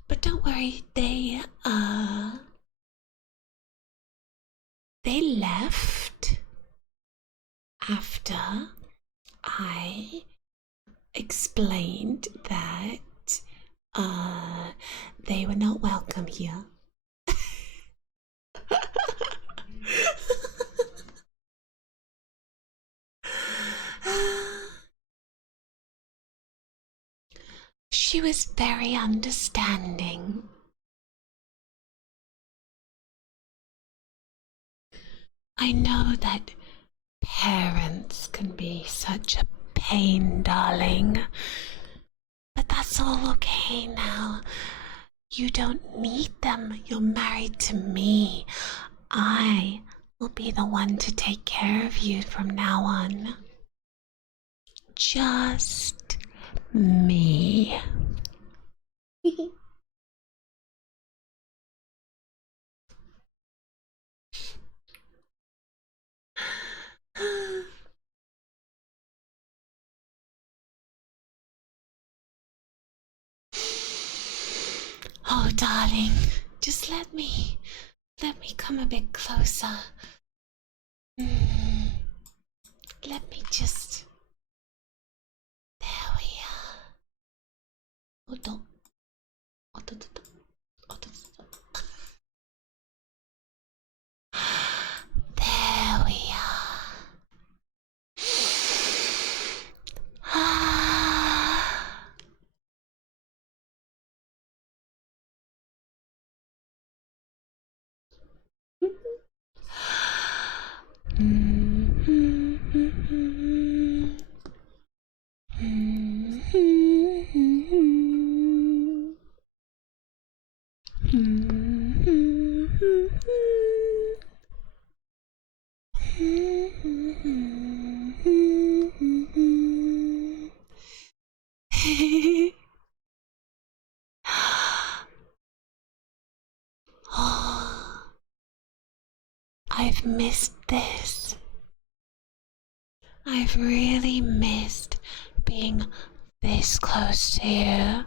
But don't worry, they left after I explained that they were not welcome here. She was very understanding. I know that parents can be such a pain, darling. But that's all okay now. You don't need them. You're married to me. I will be the one to take care of you from now on. Just me. Oh, darling, just let me come a bit closer. Let me just. There we are. There we are. I've missed this. I've really missed being this close to you.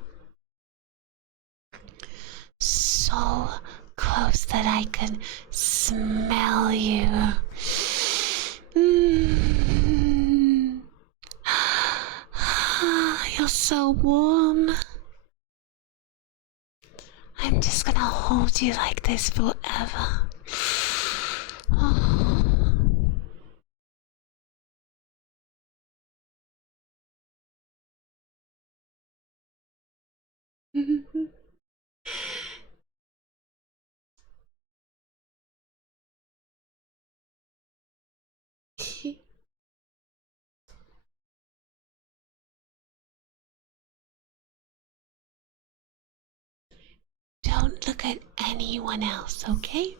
So close that I can smell you. Mm. You're so warm. I'm just gonna hold you like this forever. Oh. Don't look at anyone else, okay?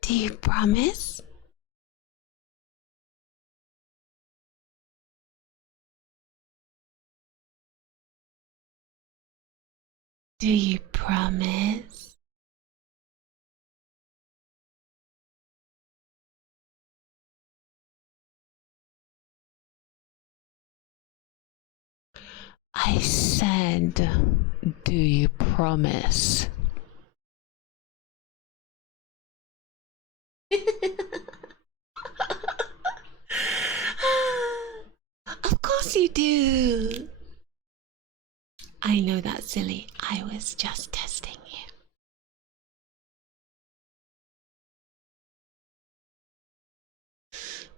Do you promise? Do you promise? I said, do you promise? Of course you do. I know that's silly. I was just testing you.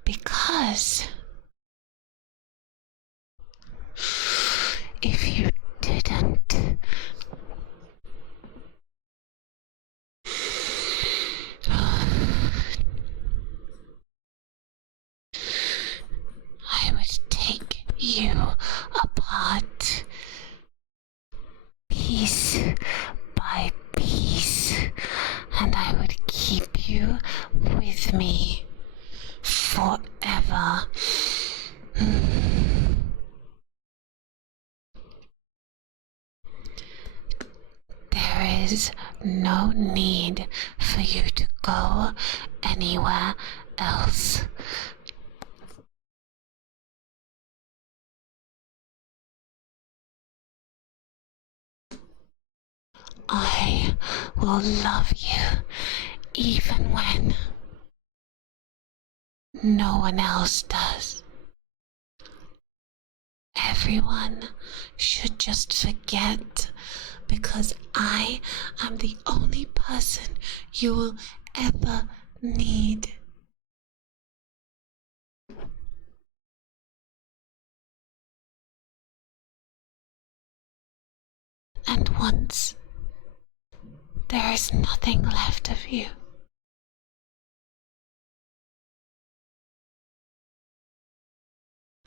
Because if you didn't, I would take you apart piece by piece, and I would keep you with me forever. There is no need for you to go anywhere else. I will love you even when no one else does. Everyone should just forget, because I am the only person you will ever need. And once there is nothing left of you,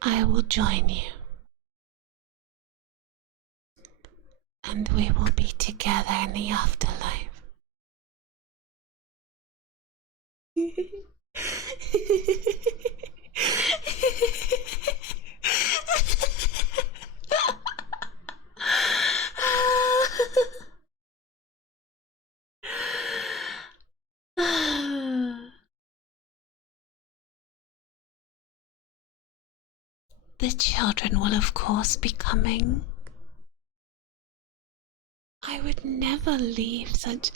I will join you. And we will be together in the afterlife. The children will, of course, be coming. I would never leave such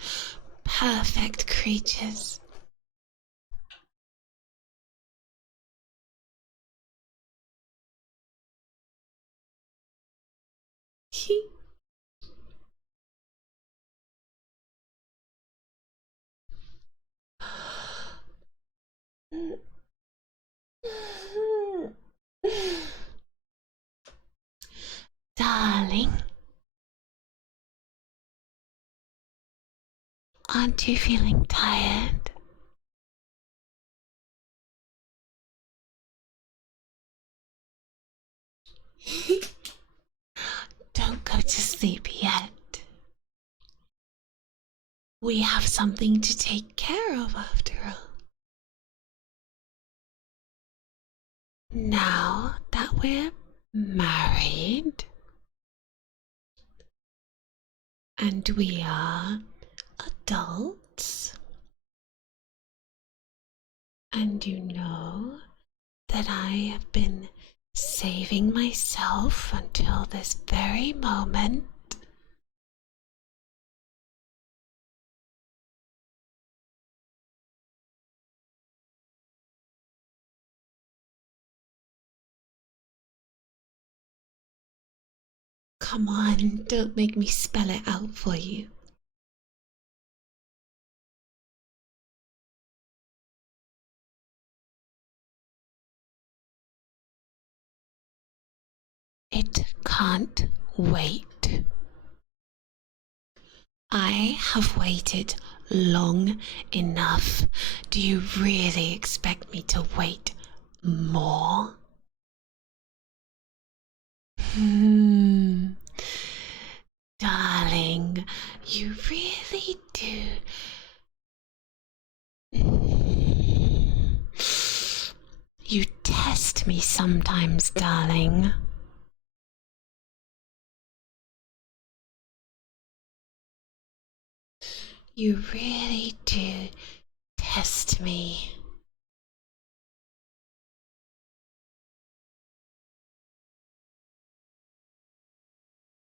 perfect creatures. Darling, aren't you feeling tired? Don't go to sleep yet. We have something to take care of after all. Now that we're married and we are adults, And you know that I have been saving myself until this very moment. Come on, don't make me spell it out for you. It can't wait. I have waited long enough. Do you really expect me to wait more? Darling, you really do. You test me sometimes, darling. You really do test me.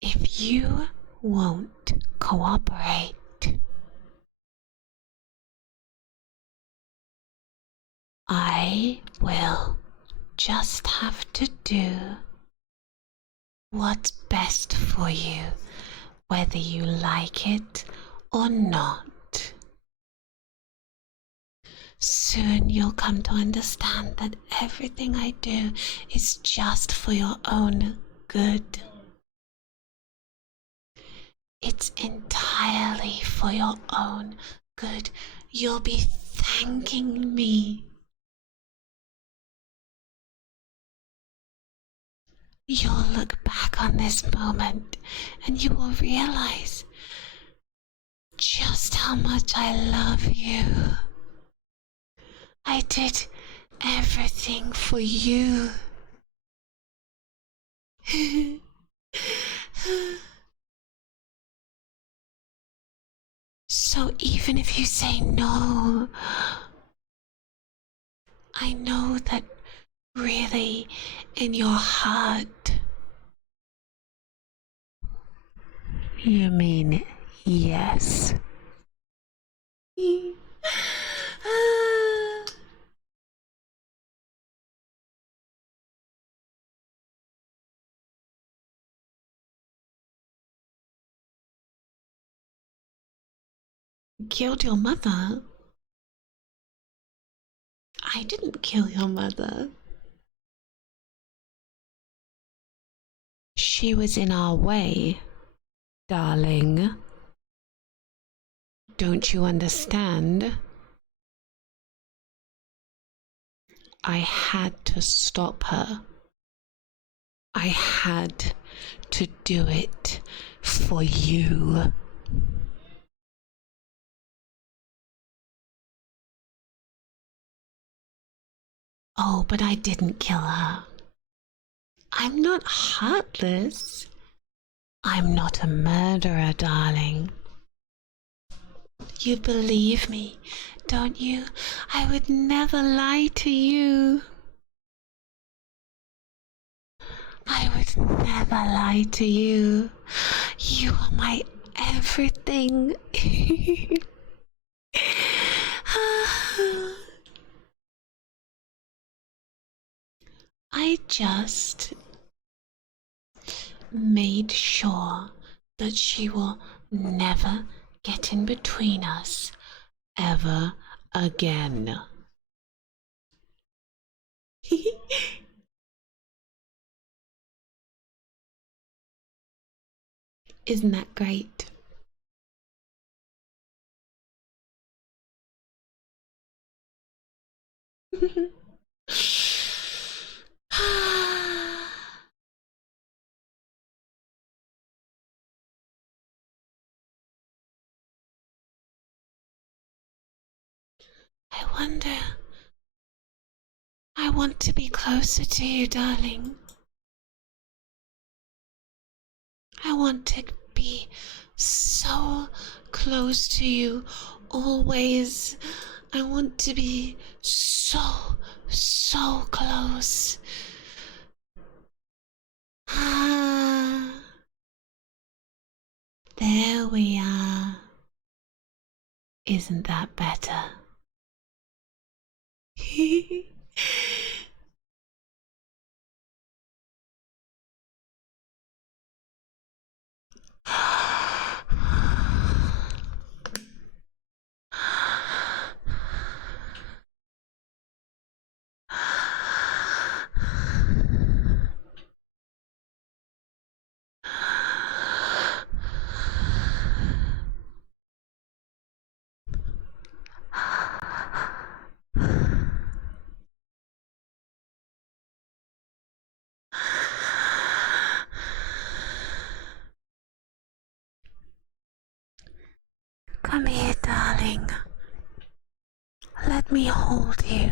If you won't cooperate, I will just have to do what's best for you, whether you like it or not. Soon you'll come to understand that everything I do is just for your own good. It's entirely for your own good. You'll be thanking me. You'll look back on this moment and you will realize just how much I love you. I did everything for you. So even if you say no, I know that really in your heart you mean yes. Killed your mother? I didn't kill your mother. She was in our way, darling. Don't you understand? I had to stop her. I had to do it for you. Oh, but I didn't kill her. I'm not heartless. I'm not a murderer, darling. You believe me, don't you? I would never lie to you. I would never lie to you. You are my everything. I just made sure that she will never get in between us ever again. Isn't that great? I wonder. I want to be closer to you, darling. I want to be so close to you always. I want to be so, so close. Ah, there we are. Isn't that better? Come here, darling. Let me hold you.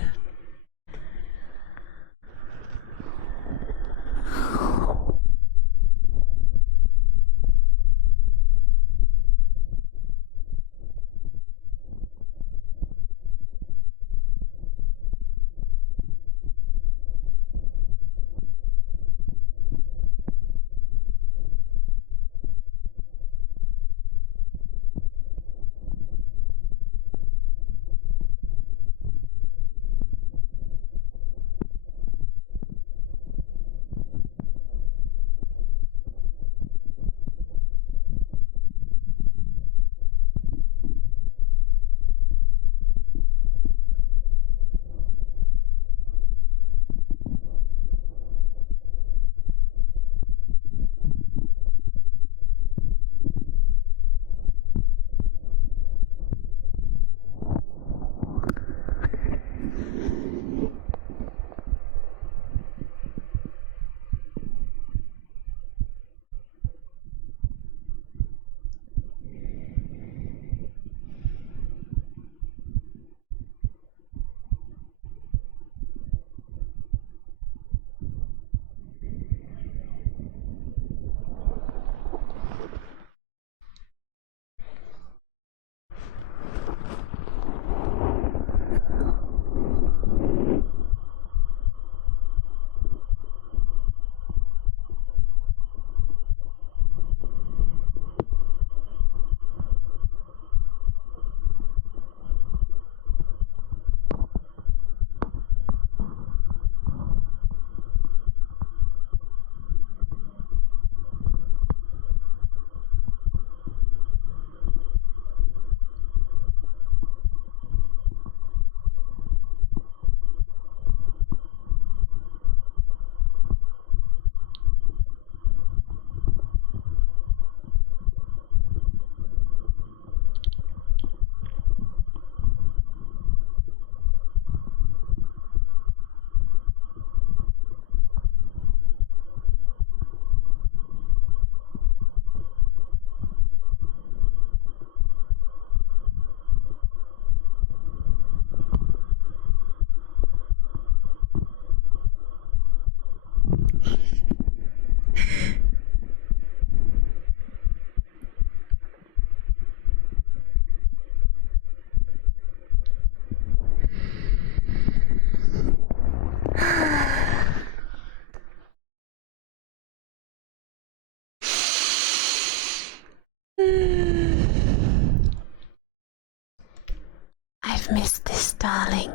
I've missed this, darling.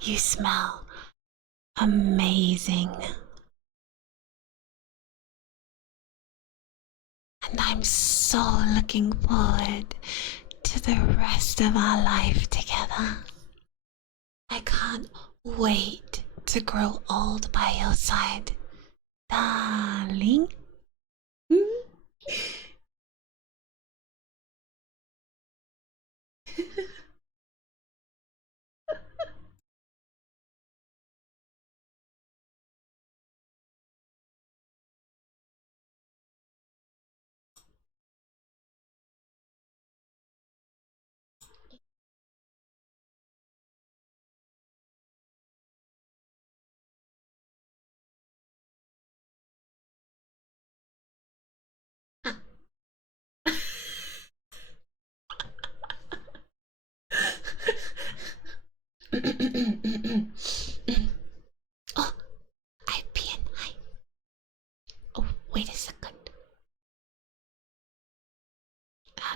You smell amazing. And I'm so looking forward to the rest of our life together. I can't wait to grow old by your side, darling.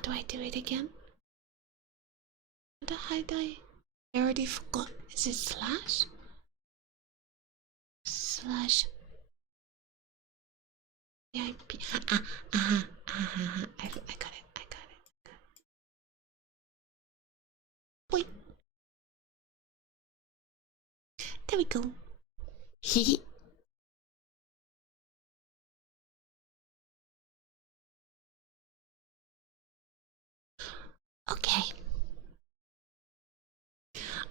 How do I do it again? How do I already forgot. Is it slash? Slash VIP. I got it. Wait. There we go. Hee. Okay.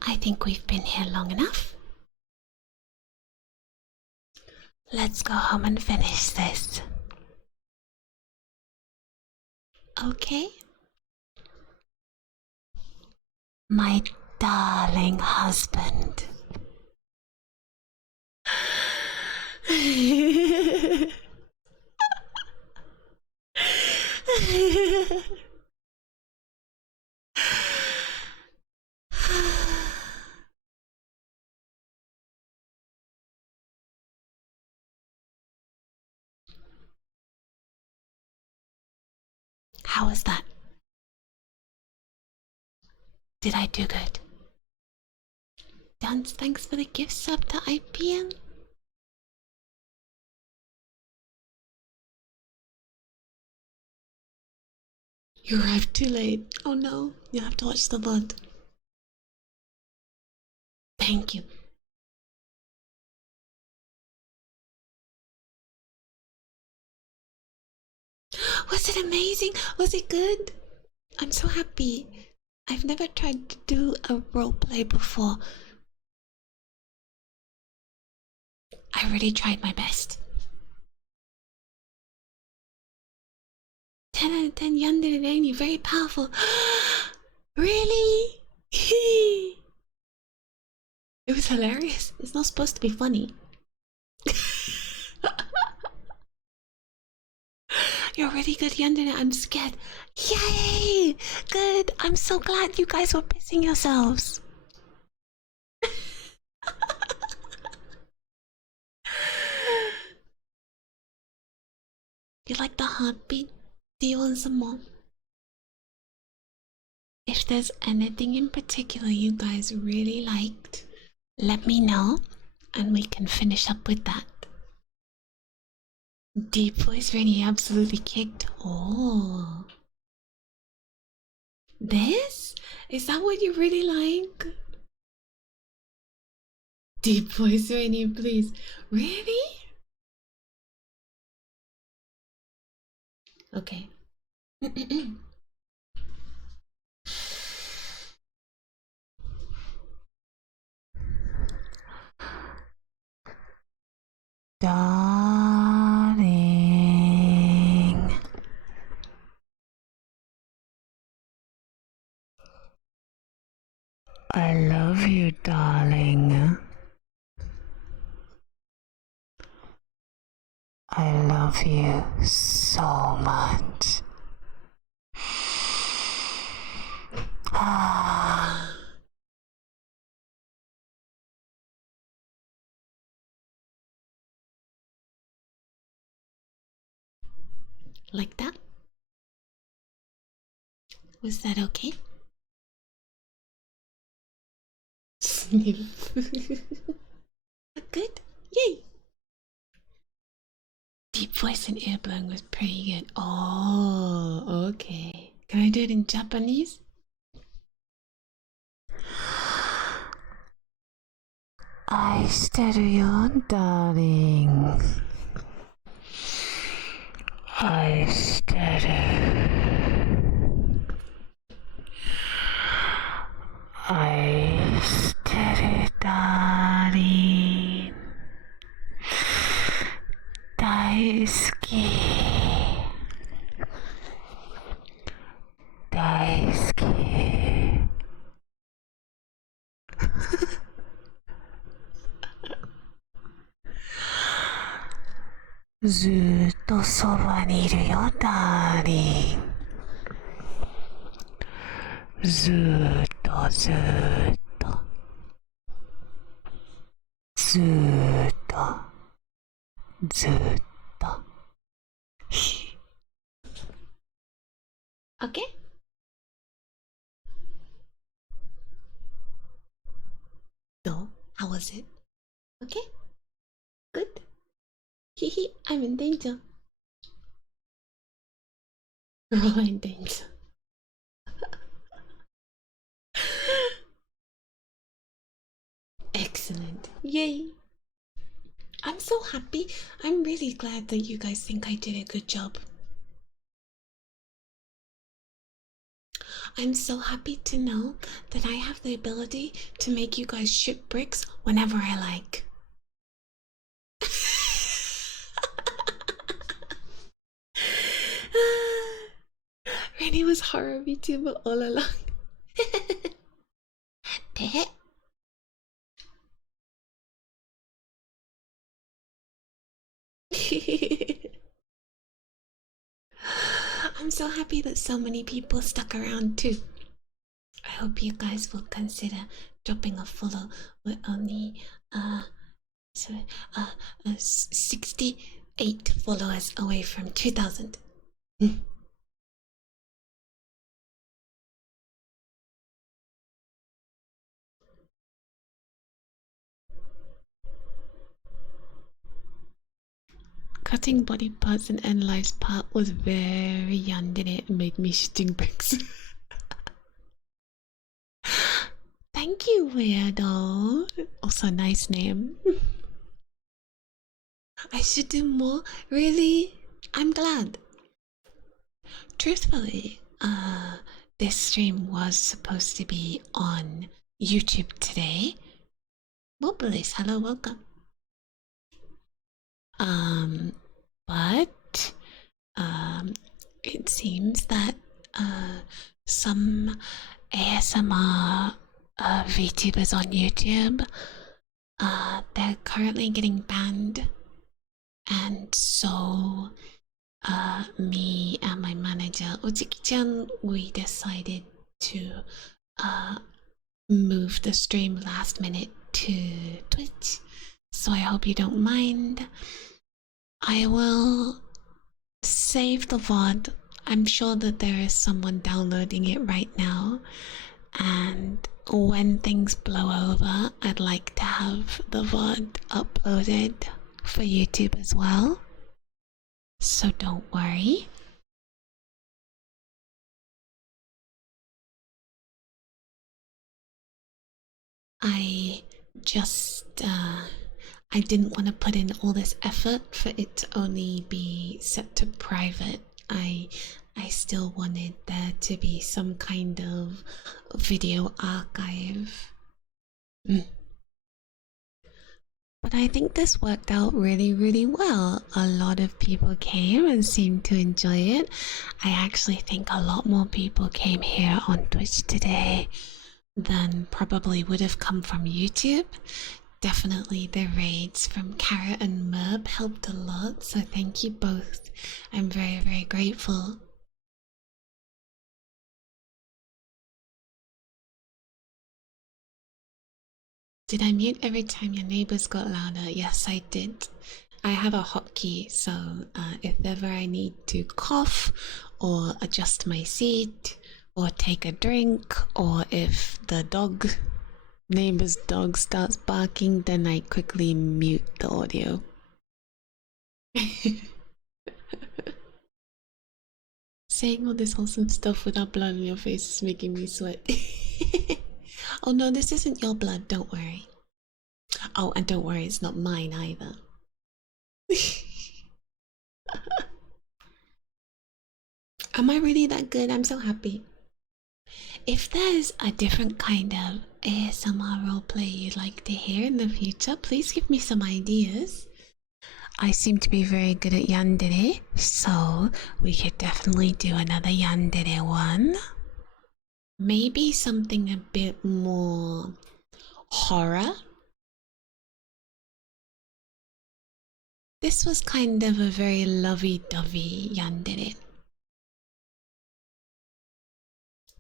I think we've been here long enough. Let's go home and finish this. Okay? My darling husband. How was that? Did I do good? Dance, thanks for the gift sub to IPN. You arrived too late. Oh no, you'll have to watch the VOD. Thank you. Was it amazing? Was it good? I'm so happy. I've never tried to do a roleplay before. I really tried my best. 10 out of 10 Yandere and Reiny, very powerful. Really? It was hilarious. It's not supposed to be funny. You're really good, Yandere. I'm scared. Yay! Good. I'm so glad you guys were pissing yourselves. You like the heartbeat? Do you want some more? If there's anything in particular you guys really liked, let me know and we can finish up with that. Deep voice Reiny absolutely kicked. Oh. This? Is that what you really like? Deep voice Reiny, please. Really? Okay. Darling, I love you, darling. I love you so much. Like that? Was that okay? Sniff. Good? Yay! Deep voice and ear blowing was pretty good. Oh, okay. Can I do it in Japanese? I your darling. I darling. 大好き大好きずっとそばにいるよダーリンずっとずっとずっとずっと OK? pause it. Okay? Good. Hehe, I'm in danger. We're all in danger. Excellent. Yay. I'm so happy. I'm really glad that you guys think I did a good job. I'm so happy to know that I have the ability to make you guys ship bricks whenever I like. Reiny was horror VTuber all along. I'm so happy that so many people stuck around too. I hope you guys will consider dropping a follow. We're only 68 followers away from 2,000. Cutting body parts and end life's part was very yandere and made me shitting bricks. Thank you, weirdo. Also, nice name. I should do more. Really? I'm glad. Truthfully, this stream was supposed to be on YouTube today. Mobilis, hello, welcome. But it seems that some ASMR VTubers on YouTube, they're currently getting banned, and so me and my manager Ojiki-chan, we decided to move the stream last minute to Twitch. So I hope you don't mind. I will save the VOD. I'm sure that there is someone downloading it right now, and when things blow over, I'd like to have the VOD uploaded for YouTube as well. So don't worry. I just I didn't want to put in all this effort for it to only be set to private. I still wanted there to be some kind of video archive. But I think this worked out really, really well. A lot of people came and seemed to enjoy it. I actually think a lot more people came here on Twitch today than probably would have come from YouTube. Definitely the raids from Carrot and Merb helped a lot, so thank you both. I'm very, very grateful. Did I mute every time your neighbors got louder? Yes, I did. I have a hotkey, so if ever I need to cough or adjust my seat or take a drink, or if the neighbor's dog starts barking, then I quickly mute the audio. Saying all this wholesome stuff without blood on your face is making me sweat. Oh no, this isn't your blood, don't worry. Oh, and don't worry, it's not mine either. Am I really that good? I'm so happy. If there's a different kind of ASMR roleplay you'd like to hear in the future, please give me some ideas. I seem to be very good at Yandere, so we could definitely do another Yandere one. Maybe something a bit more horror. This was kind of a very lovey-dovey Yandere.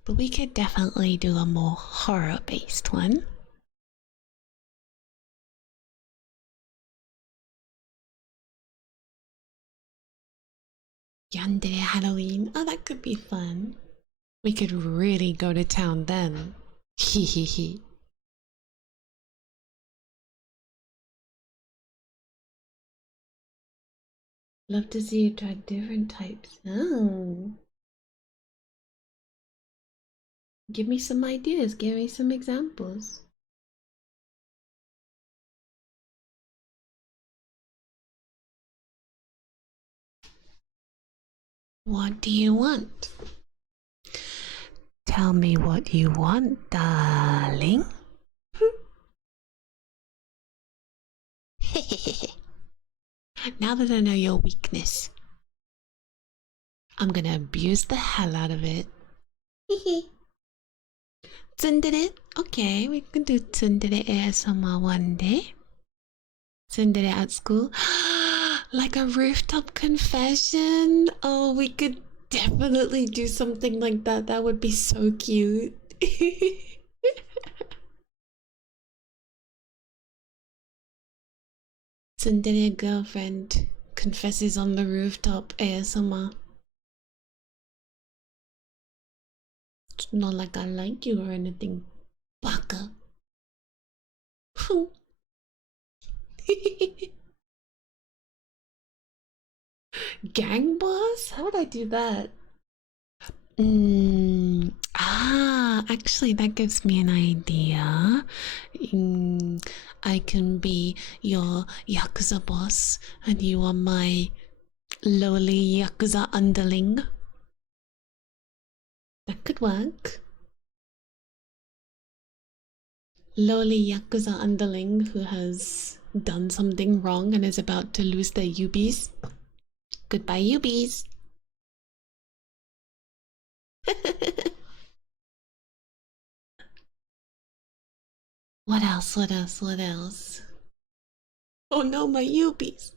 But we could definitely do a more horror-based one. Yandere Halloween. Oh, that could be fun. We could really go to town then. Hee hee hee. Love to see you try different types. Oh. Give me some ideas. Give me some examples. What do you want? Tell me what you want, darling. Now that I know your weakness, I'm gonna abuse the hell out of it. Tsundere? Okay, we can do tsundere ASMR one day. Tsundere at school. Like a rooftop confession? Oh, we could definitely do something like that. That would be so cute. Tsundere girlfriend confesses on the rooftop ASMR. It's not like I like you or anything, baka. Gang boss? How would I do that? Actually, that gives me an idea. I can be your Yakuza boss, and you are my lowly Yakuza underling. That could work. Lowly Yakuza underling who has done something wrong and is about to lose their Ubis. Goodbye, Ubis. What else? What else? What else? Oh no, my Ubis.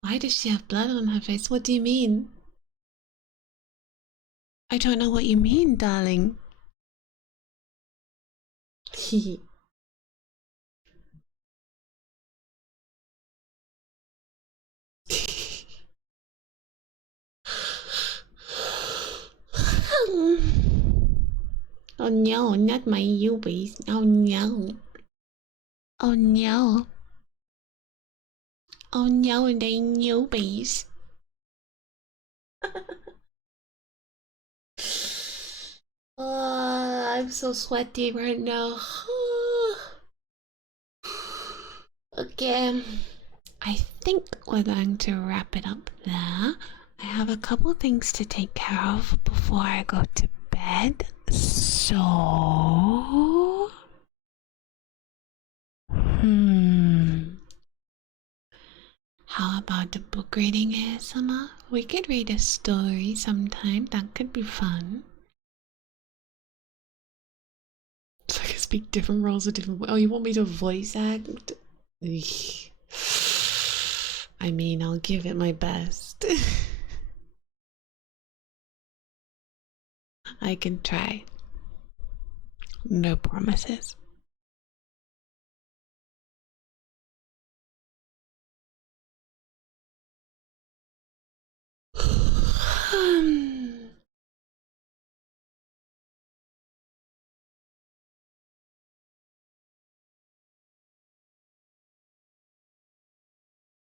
Why does she have blood on her face? What do you mean? I don't know what you mean, darling. Oh no, not my Ubis. Oh no. Oh no. Oh no, they newbies. I'm so sweaty right now. Okay, I think we're going to wrap it up there. I have a couple things to take care of before I go to bed. So, how about the book reading ASMR? We could read a story sometime. That could be fun. So I can speak different roles of different. Oh, you want me to voice act? I mean, I'll give it my best. I can try. No promises.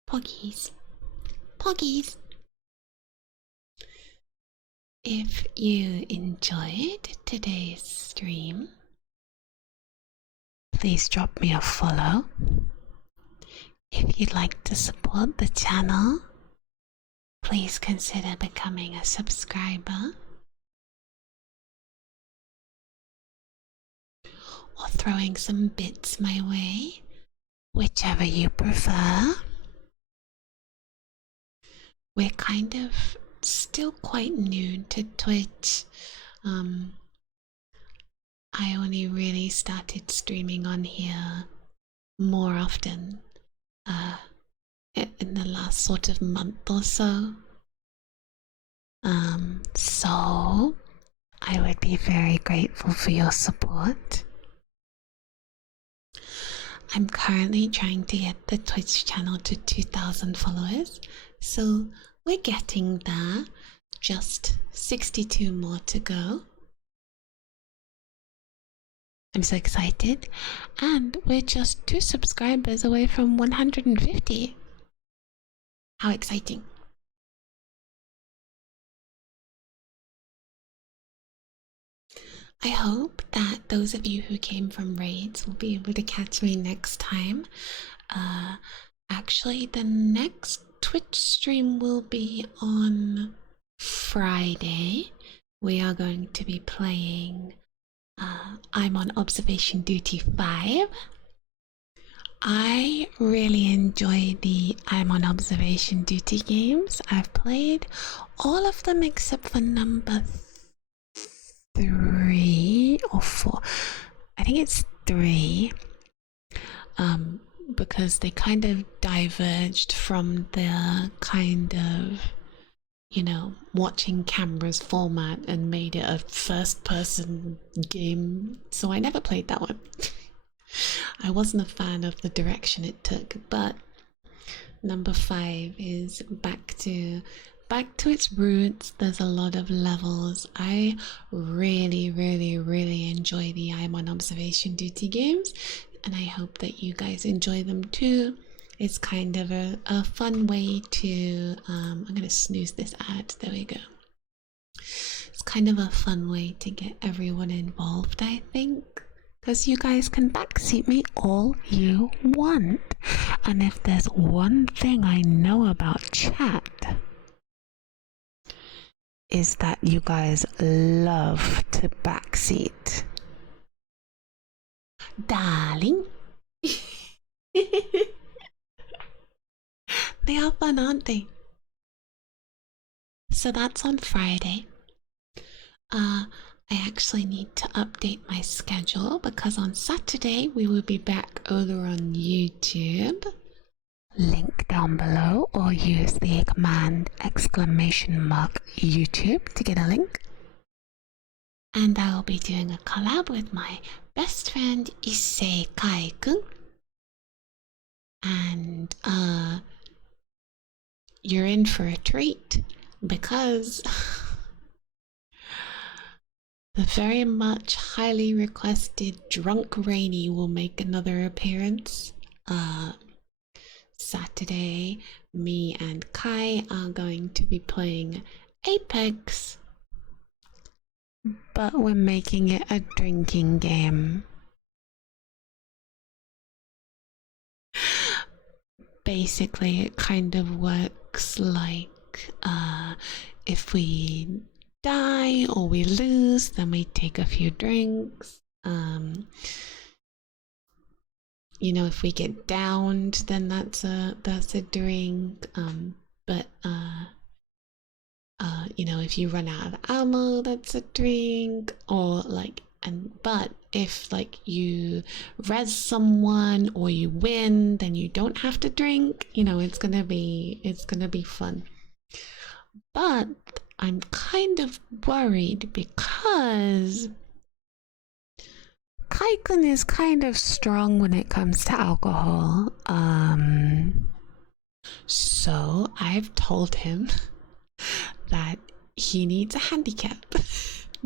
Poggies. Poggies. If you enjoyed today's stream, please drop me a follow. If you'd like to support the channel, please consider becoming a subscriber or throwing some bits my way, whichever you prefer. We're kind of still quite new to Twitch. I only really started streaming on here more often in the last sort of month or so. So I would be very grateful for your support. I'm currently trying to get the Twitch channel to 2,000 followers, so we're getting there. Just 62 more to go. I'm so excited, and we're just 2 subscribers away from 150. How exciting. I hope that those of you who came from raids will be able to catch me next time. Actually, the next Twitch stream will be on Friday. We are going to be playing I'm on Observation Duty 5. I really enjoy the I'm on Observation Duty games. I've played all of them except for number 3 or 4. I think it's 3. Because they kind of diverged from the kind of, you know, watching cameras format and made it a first person game. So I never played that one. I wasn't a fan of the direction it took, but number 5 is back to its roots. There's a lot of levels. I really enjoy the I'm on Observation Duty games, and I hope that you guys enjoy them too. It's kind of a fun way to I'm gonna snooze this ad. There we go. It's kind of a fun way to get everyone involved, I think, because you guys can backseat me all you want. And if there's one thing I know about chat, is that you guys love to backseat. Darling. They are fun, aren't they? So that's on Friday. I actually need to update my schedule because on Saturday we will be back over on YouTube. Link down below, or use the command !YouTube to get a link. And I will be doing a collab with my best friend Issei Kai-kun. And you're in for a treat because the very much highly requested Drunk Reiny will make another appearance. Saturday, me and Kai are going to be playing Apex, but we're making it a drinking game. Basically, it kind of works like if we die or we lose, then we take a few drinks. You know, if we get downed, then that's a drink. But you know, if you run out of ammo, that's a drink. Or like, but if like you res someone or you win, then you don't have to drink. You know, it's gonna be fun. But I'm kind of worried because Kaikun is kind of strong when it comes to alcohol. So I've told him that he needs a handicap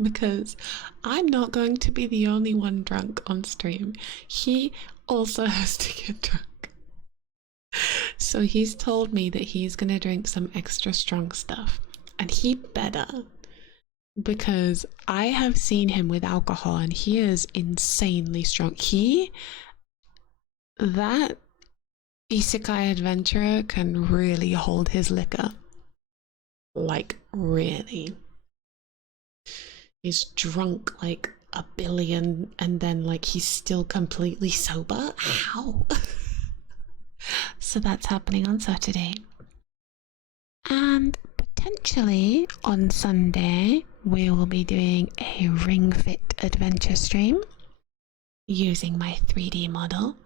because I'm not going to be the only one drunk on stream. He also has to get drunk. So he's told me that he's gonna drink some extra strong stuff, and he better, because I have seen him with alcohol and he is insanely strong. That isekai adventurer can really hold his liquor. Like, really. He's drunk like a billion and then like he's still completely sober. How? So that's happening on Saturday. And potentially on Sunday, we will be doing a Ring Fit adventure stream using my 3D model.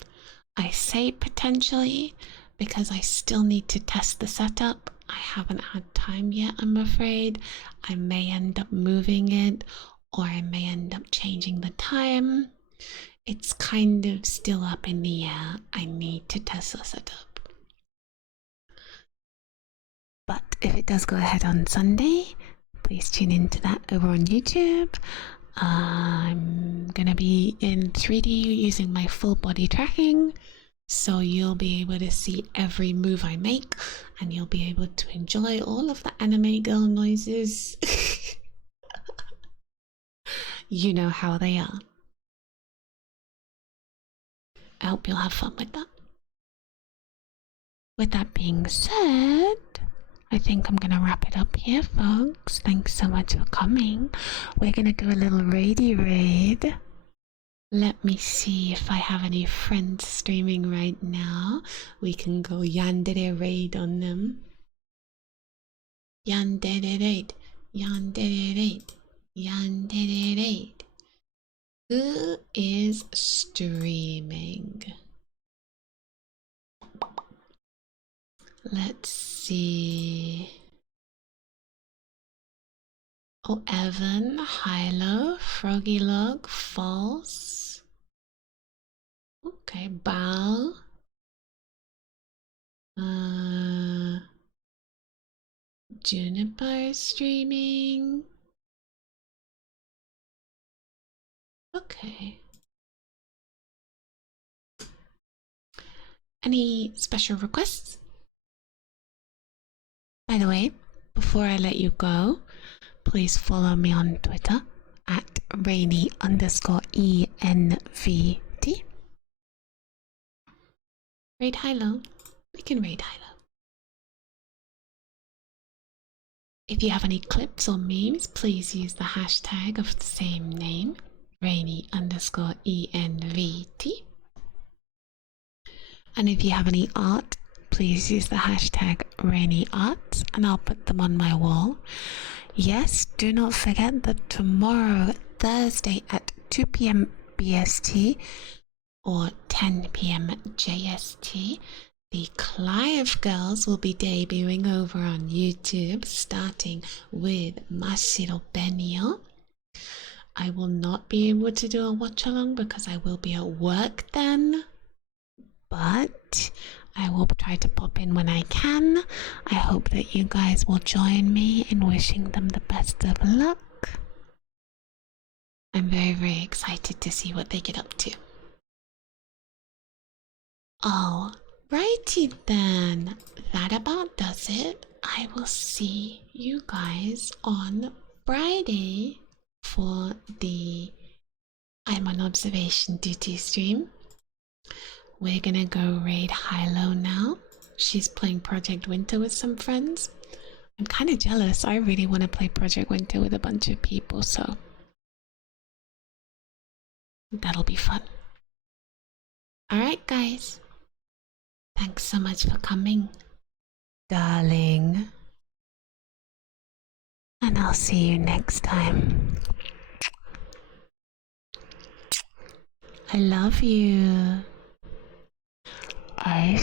I say potentially because I still need to test the setup. I haven't had time yet, I'm afraid. I may end up moving it, or I may end up changing the time. It's kind of still up in the air. I need to test the setup. But if it does go ahead on Sunday, please tune into that over on YouTube. I'm gonna be in 3D using my full body tracking. So you'll be able to see every move I make, and you'll be able to enjoy all of the anime girl noises. You know how they are. I hope you'll have fun with that. With that being said, I think I'm gonna wrap it up here, folks. Thanks so much for coming. We're gonna do a little raid. Let me see if I have any friends streaming right now. We can go Yandere raid on them. Yandere raid. Yandere raid. Yandere raid. Who is streaming? Let's see. Oh, Evan, Hilo, Froggy False. Okay, Bao. Juniper streaming. Okay. Any special requests? By the way, before I let you go, please follow me on Twitter at Reiny_ENVT. Raid Hilo. We can raid Hilo. If you have any clips or memes, please use the hashtag of the same name, Reiny_ENVT. And if you have any art, please use the hashtag RainyArts and I'll put them on my wall. Yes, do not forget that tomorrow, Thursday at 2 p.m. BST or 10 p.m. JST, the Clive Girls will be debuting over on YouTube, starting with Masiro Benio. I will not be able to do a watch along because I will be at work then, but I will try to pop in when I can. I hope that you guys will join me in wishing them the best of luck. I'm very, very excited to see what they get up to. Oh, righty then. That about does it. I will see you guys on Friday for the I'm on observation duty stream. We're gonna go raid Hilo now. She's playing Project Winter with some friends. I'm kind of jealous. I really want to play Project Winter with a bunch of people, so that'll be fun. Alright, guys. Thanks so much for coming, darling. And I'll see you next time. I love you. I